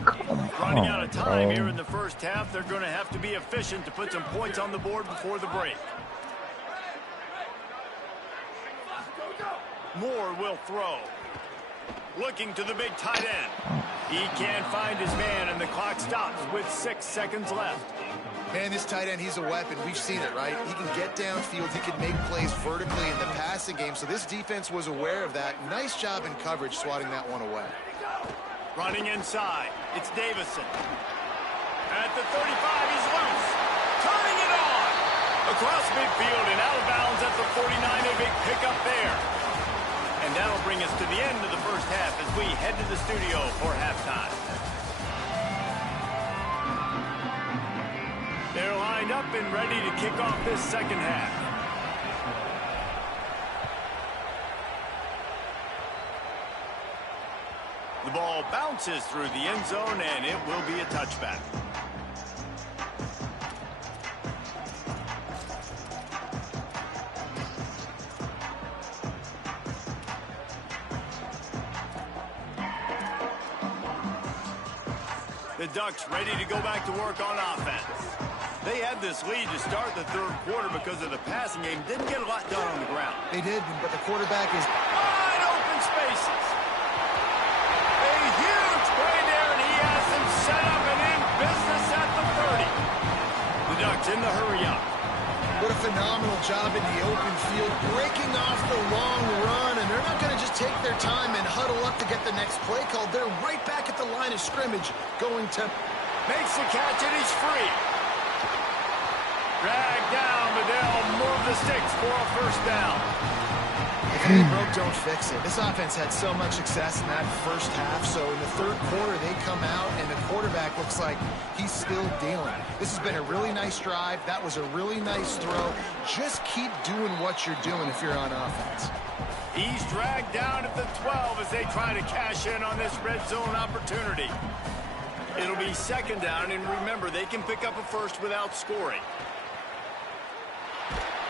Running out of time here in the first half. They're going to have to be efficient to put some points on the board before the break. Moore will throw. Looking to the big tight end. He can't find his man, and the clock stops with 6 seconds left. Man, this tight end, he's a weapon. We've seen it, right? He can get downfield. He can make plays vertically in the passing game. So this defense was aware of that. Nice job in coverage swatting that one away. Running inside. It's Davison. At the 35, he's loose. Turning it on. Across midfield and out of bounds at the 49. A big pickup there. And that'll bring us to the end of the first half as we head to the studio for halftime. They're lined up and ready to kick off this second half. The ball bounces through the end zone, and it will be a touchback. The Ducks ready to go back to work on offense. They had this lead to start the third quarter because of the passing game. Didn't get a lot done on the ground. They did, but the quarterback is wide open spaces. A huge play there, and he has them set up and in business at the 30. The Ducks in the hurry up. What a phenomenal job in the open field, breaking off the long run, and they're not going to just take their time and huddle up to get the next play called. They're right back at the line of scrimmage, going to makes the catch, and he's free. Dragged down, but they'll move the sticks for a first down. If it ain't broke, don't fix it. This offense had so much success in that first half, so in the third quarter, they come out, and the quarterback looks like he's still dealing. This has been a really nice drive. That was a really nice throw. Just keep doing what you're doing if you're on offense. He's dragged down at the 12 as they try to cash in on this red zone opportunity. It'll be second down, and remember, they can pick up a first without scoring.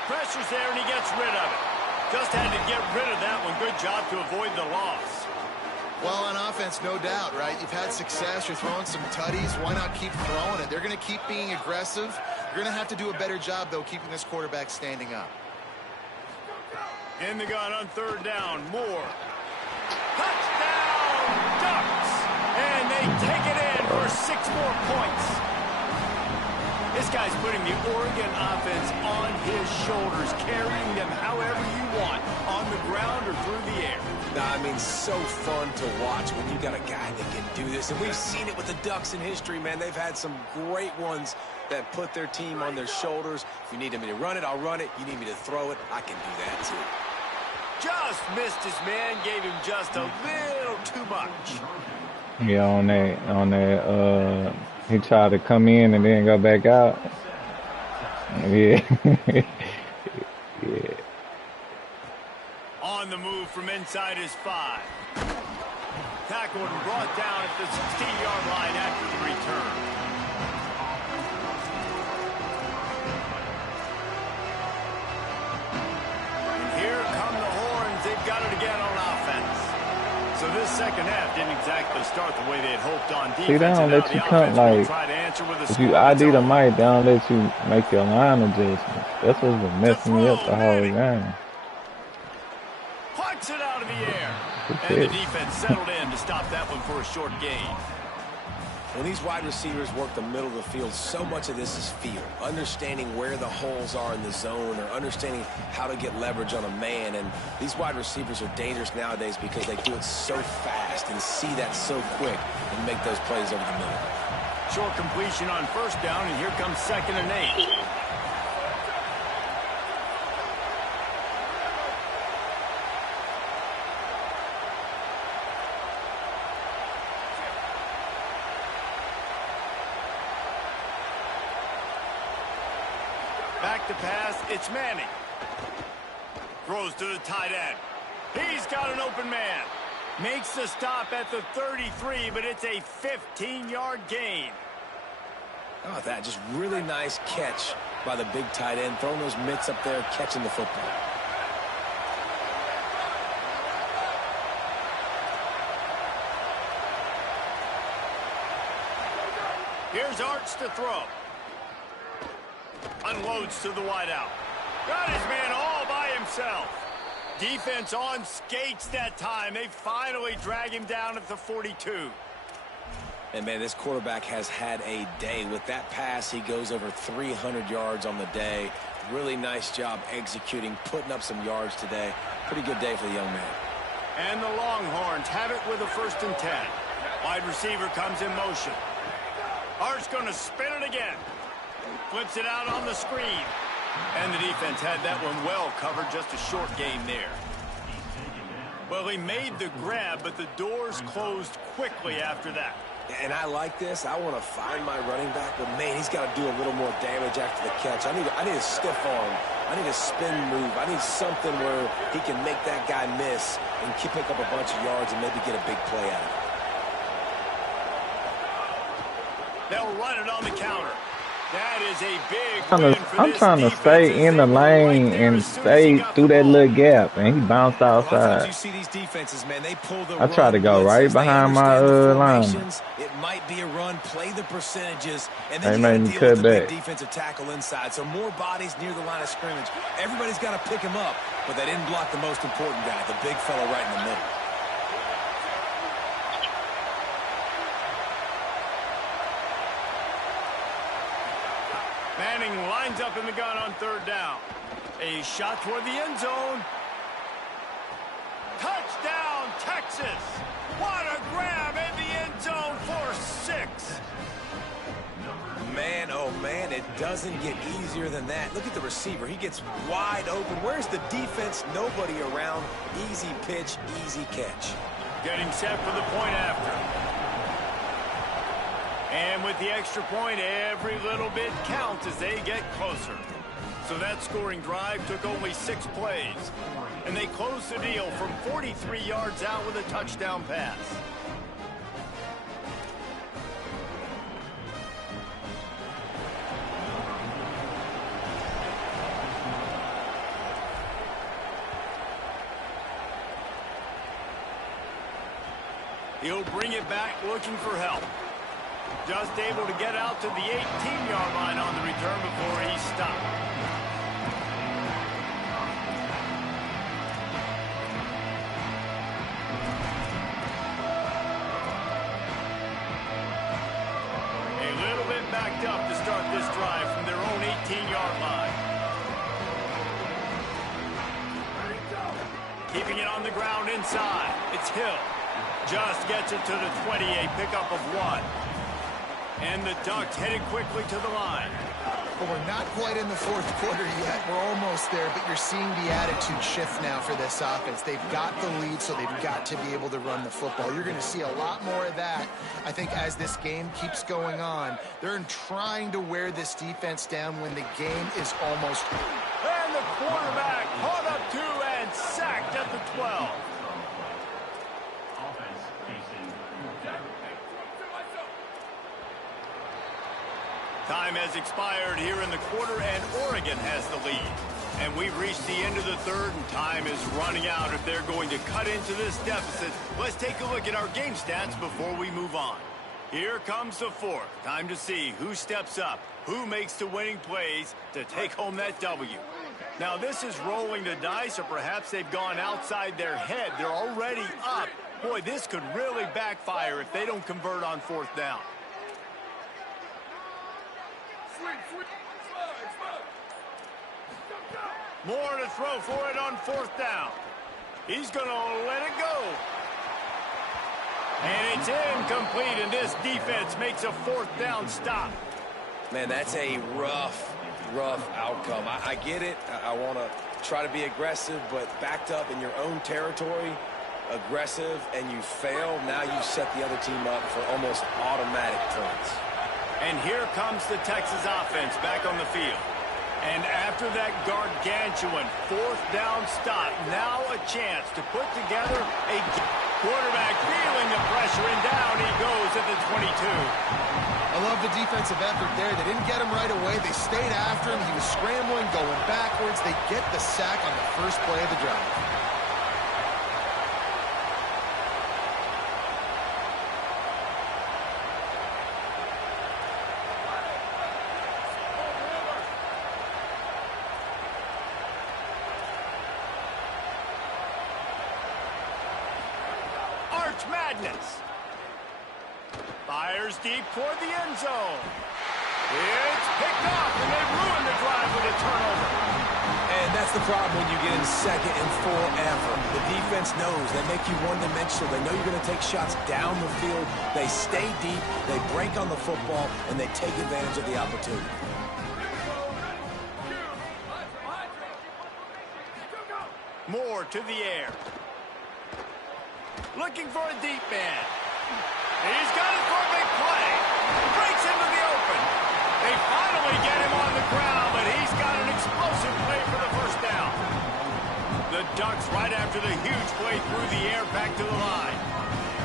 Pressure's there, and he gets rid of it. Just had to get rid of that one. Good job to avoid the loss. Well, on offense, no doubt, right? You've had success. You're throwing some tutties. Why not keep throwing it? They're going to keep being aggressive. You're going to have to do a better job, though, keeping this quarterback standing up. In the gun on third down. Moore. Touchdown, Ducks! And they take it in for 6 more points. This guy's putting the Oregon offense on his shoulders, carrying them however you want, on the ground or through the air. Nah, I mean, so fun to watch when you got a guy that can do this. And we've seen it with the Ducks in history, man. They've had some great ones that put their team on their shoulders. If you need me to run it, I'll run it. You need me to throw it, I can do that too. Just missed his man, gave him just a little too much. Yeah, on that He tried to come in and then go back out. Yeah. Yeah. On the move from inside his 5. Tackled and brought down at the 16-yard line after the return. And here come the horns. They've got it again on offense. So this second half didn't exactly start the way they had hoped on defense. See, they don't let you come, like, if you ID the mic, they don't let you make your line adjustments. That's what's been messing me up the whole game. Punts it out of the air. And the defense settled in to stop that one for a short gain. When these wide receivers work the middle of the field, so much of this is feel. Understanding where the holes are in the zone or understanding how to get leverage on a man. And these wide receivers are dangerous nowadays because they do it so fast and see that so quick and make those plays over the middle. Short completion on first down, and here comes 2nd and 8. Back to pass, it's Manning. Throws to the tight end. He's got an open man. Makes the stop at the 33, but it's a 15-yard gain. How about that? Just really nice catch by the big tight end, throwing those mitts up there, catching the football. Here's Arts to throw. Unloads to the wideout. Got his man all by himself. Defense on skates that time. They finally drag him down at the 42. And, man, this quarterback has had a day. With that pass, he goes over 300 yards on the day. Really nice job executing, putting up some yards today. Pretty good day for the young man. And the Longhorns have it with a 1st and 10. Wide receiver comes in motion. Art's going to spin it again. Flips it out on the screen. And the defense had that one well covered, just a short gain there. Well, he made the grab, but the doors closed quickly after that. And I like this. I want to find my running back, but, man, he's got to do a little more damage after the catch. I need a stiff arm. I need a spin move. I need something where he can make that guy miss and pick up a bunch of yards and maybe get a big play out of it. They'll run it on the counter. That is a big win for I'm trying to stay in the lane and stay through that little gap, and he bounced outside. You see these defenses, man, they pull the I try to go right behind my line. It might be a run, play the percentages, and They then made you me got to deal cut with the big back. defensive tackle inside. So more bodies near the line of scrimmage. Everybody's got to pick him up, but they didn't block the most important guy, the big fella right in the middle. Manning lines up in the gun on 3rd down. A shot toward the end zone. Touchdown, Texas! What a grab in the end zone for 6. Man, oh man, it doesn't get easier than that. Look at the receiver. He gets wide open. Where's the defense? Nobody around. Easy pitch, easy catch. Getting set for the point after. And with the extra point, every little bit counts as they get closer. So that scoring drive took only 6 plays. And they closed the deal from 43 yards out with a touchdown pass. He'll bring it back looking for help. Just able to get out to the 18-yard line on the return before he stopped. A little bit backed up to start this drive from their own 18-yard line. Keeping it on the ground inside. It's Hill. Just gets it to the 28, pickup of 1. And the Ducks headed quickly to the line. Well, we're not quite in the fourth quarter yet. We're almost there, but you're seeing the attitude shift now for this offense. They've got the lead, so they've got to be able to run the football. You're going to see a lot more of that, I think, as this game keeps going on. They're trying to wear this defense down when the game is almost... And the quarterback caught up to and sacked at the 12. Time has expired here in the quarter, and Oregon has the lead. And we've reached the end of the third, and time is running out if they're going to cut into this deficit. Let's take a look at our game stats before we move on. Here comes the fourth. Time to see who steps up, who makes the winning plays to take home that W. Now, this is rolling the dice, or perhaps they've gone outside their head. They're already up. Boy, this could really backfire if they don't convert on fourth down. More to throw for it on fourth down. He's going to let it go. And it's incomplete, and this defense makes a fourth down stop. Man, that's a rough outcome. I get it. I want to try to be aggressive, but backed up in your own territory, aggressive, and you fail. Now you set the other team up for almost automatic points. And here comes the Texas offense back on the field. And after that gargantuan fourth down stop, now a chance to put together a quarterback feeling the pressure, and down he goes at the 22. I love the defensive effort there. They didn't get him right away. They stayed after him. He was scrambling, going backwards. They get the sack on the first play of the drive. Madness. Fires deep toward the end zone. It's picked off, and they ruined the drive with a turnover. And that's the problem when you get in second and forever. The defense knows they make you one-dimensional. They know you're going to take shots down the field. They stay deep, they break on the football, and they take advantage of the opportunity. Moore to the air. Looking for a deep man. He's got it for a big play. Breaks into the open. They finally get him on the ground, but he's got an explosive play for the first down. The Ducks right after the huge play through the air back to the line.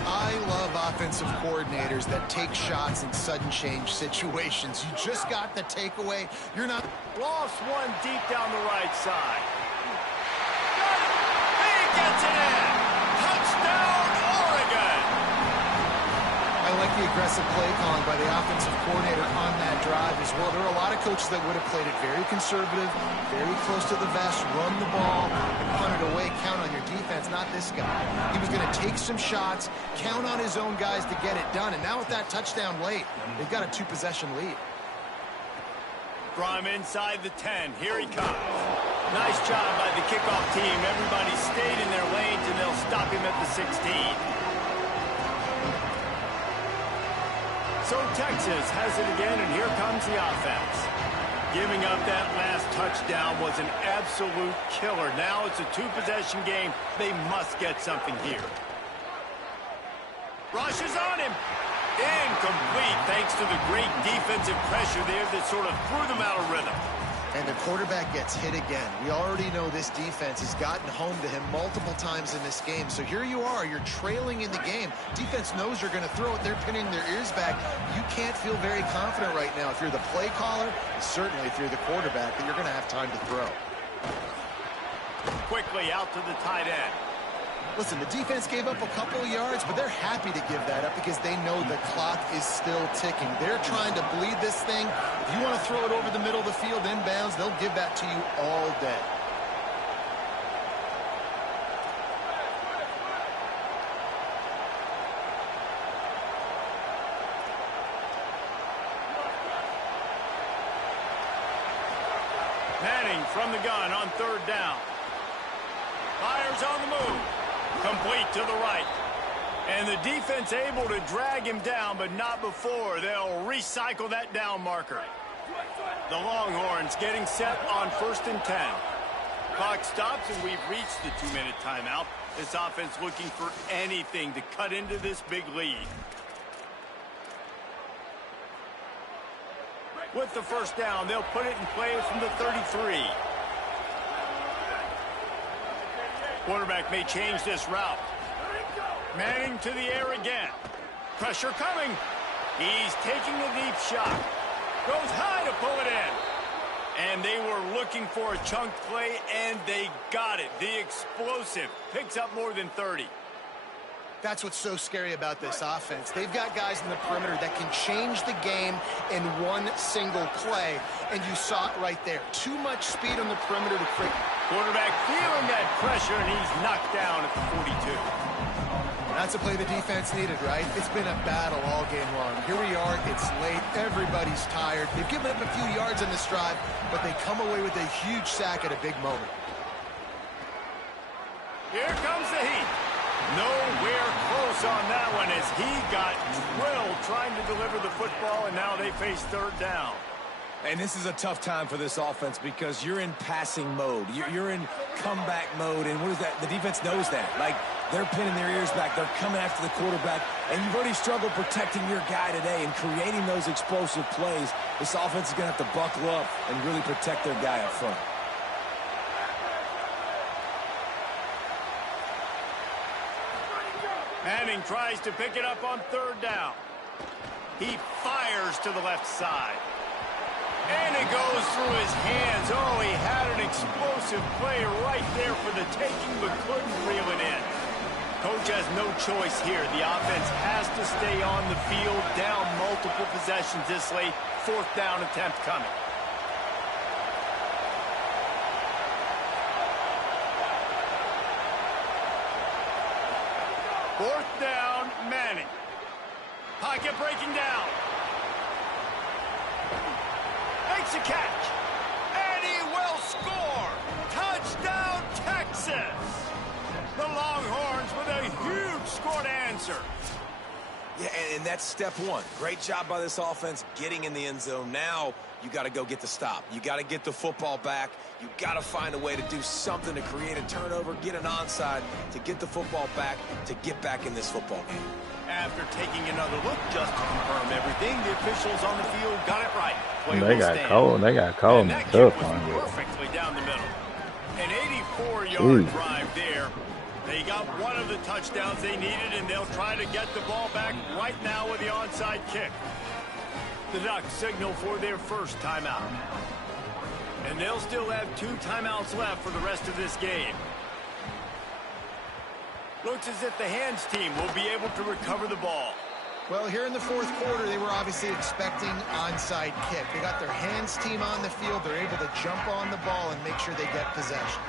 I love offensive coordinators that take shots in sudden change situations. You just got the takeaway. You're not... Lost one deep down the right side. Got it. He gets it in. Touchdown, Oregon! I like the aggressive play calling by the offensive coordinator on that drive as well. There are a lot of coaches that would have played it very conservative, very close to the vest, run the ball, and punt it away, count on your defense, not this guy. He was going to take some shots, count on his own guys to get it done, and now with that touchdown late, they've got a two-possession lead. From inside the 10, here he comes. Nice job by the kickoff team. Everybody stayed in their lanes, and they'll stop him at the 16. So Texas has it again, and here comes the offense. Giving up that last touchdown was an absolute killer. Now it's a two-possession game. They must get something here. Rush is on him. Incomplete, thanks to the great defensive pressure there that sort of threw them out of rhythm. And the quarterback gets hit again. We already know this defense has gotten home to him multiple times in this game. So here you are, you're trailing in the game. Defense knows you're going to throw it. They're pinning their ears back. You can't feel very confident right now. If you're the play caller, certainly if you're the quarterback, that you're going to have time to throw. Quickly out to the tight end. Listen, the defense gave up a couple of yards, but they're happy to give that up because they know the clock is still ticking. They're trying to bleed this thing. If you want to throw it over the middle of the field inbounds, they'll give that to you all day. Manning from the gun on third down. Fires on the move. Complete to the right. And the defense able to drag him down, but not before. They'll recycle that down marker. The Longhorns getting set on 1st and 10. Clock stops, and we've reached the 2-minute timeout. This offense looking for anything to cut into this big lead. With the first down, they'll put it in play from the 33. Quarterback may change this route. Manning to the air again. Pressure coming. He's taking a deep shot. Goes high to pull it in. And they were looking for a chunk play, and they got it. The explosive picks up more than 30. That's what's so scary about this offense. They've got guys in the perimeter that can change the game in one single play, and you saw it right there. Too much speed on the perimeter to create. Quarterback feeling that pressure, and he's knocked down at the 42. That's a play the defense needed, right? It's been a battle all game long. Here we are. It's late. Everybody's tired. They've given up a few yards on this drive, but they come away with a huge sack at a big moment. Here comes the heat. Nowhere close on that one as he got drilled trying to deliver the football, and now they face 3rd down. And this is a tough time for this offense because you're in passing mode. You're in comeback mode, and what is that? The defense knows that. Like, they're pinning their ears back. They're coming after the quarterback, and you've already struggled protecting your guy today and creating those explosive plays. This offense is going to have to buckle up and really protect their guy up front. Manning tries to pick it up on 3rd down. He fires to the left side. And it goes through his hands. Oh, he had an explosive play right there for the taking, but couldn't reel it in. Coach has no choice here. The offense has to stay on the field, down multiple possessions this late. 4th down attempt coming. Fourth down, Manning. Pocket breaking down. Makes a catch. And he will score. Touchdown, Texas. The Longhorns with a huge score to answer. Yeah, and that's step one. Great job by this offense getting in the end zone. Now you got to go get the stop. You got to get the football back. You got to find a way to do something to create a turnover, get an onside, to get the football back, to get back in this football game. After taking another look just to confirm everything, the officials on the field got it right. They got cold. They got cold and tough on it. Perfectly down the middle. An 84-yard drive there. They got one of the touchdowns they needed, and they'll try to get the ball back right now with the onside kick. The Ducks signal for their first timeout. And they'll still have 2 timeouts left for the rest of this game. Looks as if the hands team will be able to recover the ball. Well, here in the 4th quarter, they were obviously expecting onside kick. They got their hands team on the field. They're able to jump on the ball and make sure they get possession.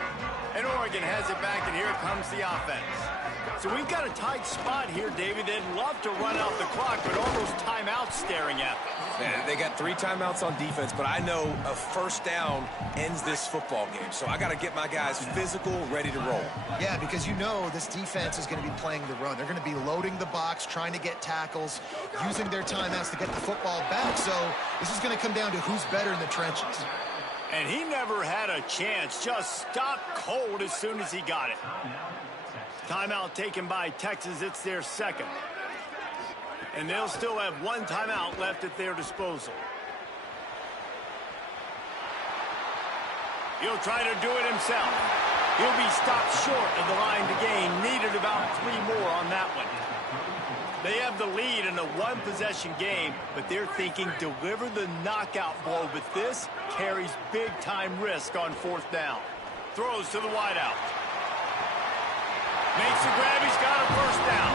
And Oregon has it back, and here comes the offense. So we've got a tight spot here, David. They'd love to run out the clock, but all those timeouts staring at them. Man, they got 3 timeouts on defense, but I know a first down ends this football game. So I got to get my guys physical, ready to roll. Yeah, because you know this defense is going to be playing the run. They're going to be loading the box, trying to get tackles, using their timeouts to get the football back. So this is going to come down to who's better in the trenches. And he never had a chance. Just stopped cold as soon as he got it. Timeout taken by Texas. It's their second. And they'll still have 1 timeout left at their disposal. He'll try to do it himself. He'll be stopped short of the line to gain. Needed about 3 more on that one. They have the lead in a 1-possession game, but they're thinking deliver the knockout blow. But this carries big-time risk on 4th down. Throws to the wideout. Makes the grab. He's got a first down.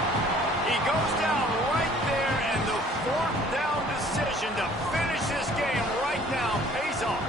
He goes down right there, and the 4th down decision to finish this game right now pays off.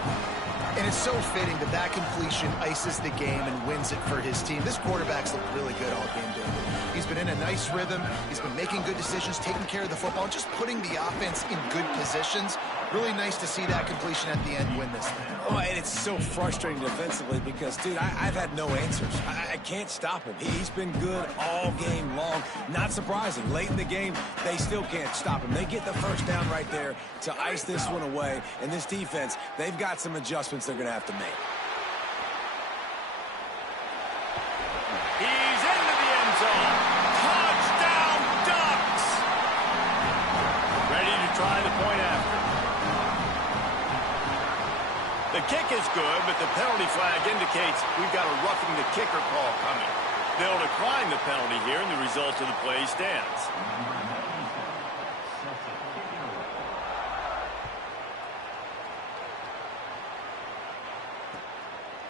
And it's so fitting that completion ices the game and wins it for his team. This quarterback's looked really good all game, David. He's been in a nice rhythm. He's been making good decisions, taking care of the football, just putting the offense in good positions. Really nice to see that completion at the end win this thing. Oh, and it's so frustrating defensively because, dude, I've had no answers. I can't stop him. He's been good all game long. Not surprising. Late in the game, they still can't stop him. They get the first down right there to ice this one away. And this defense, they've got some adjustments they're going to have to make. He's into the end zone. Touchdown, Ducks! Ready to try the point after. The kick is good, but the penalty flag indicates we've got a roughing the kicker call coming. They'll decline the penalty here, and the result of the play stands.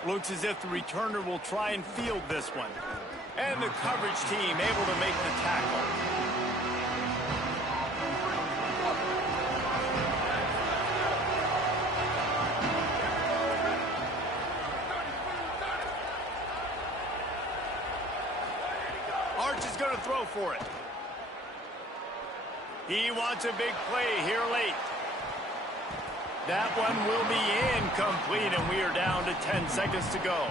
Looks as if the returner will try and field this one. And the coverage team able to make the tackle. Arch is going to throw for it. He wants a big play here late. That one will be incomplete, and we are down to 10 seconds to go.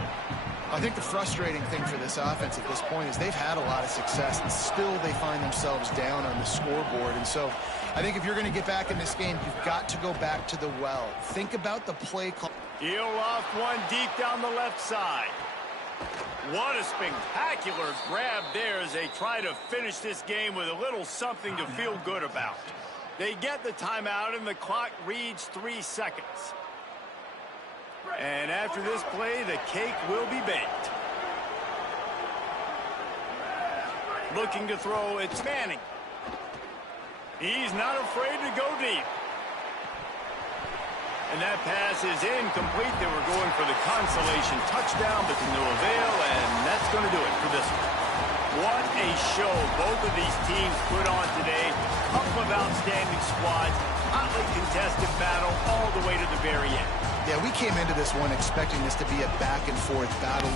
I think the frustrating thing for this offense at this point is they've had a lot of success, and still they find themselves down on the scoreboard. And so I think if you're going to get back in this game, you've got to go back to the well. Think about the play call. He'll off one deep down the left side. What a spectacular grab there as they try to finish this game with a little something to feel good about. They get the timeout, and the clock reads 3 seconds. And after this play, the cake will be baked. Looking to throw, it's Manning. He's not afraid to go deep. And that pass is incomplete. They were going for the consolation touchdown, but to no avail, and that's going to do it for this one. What a show both of these teams put on today. Couple of outstanding squads, hotly contested battle all the way to the very end. Yeah, we came into this one expecting this to be a back-and-forth battle.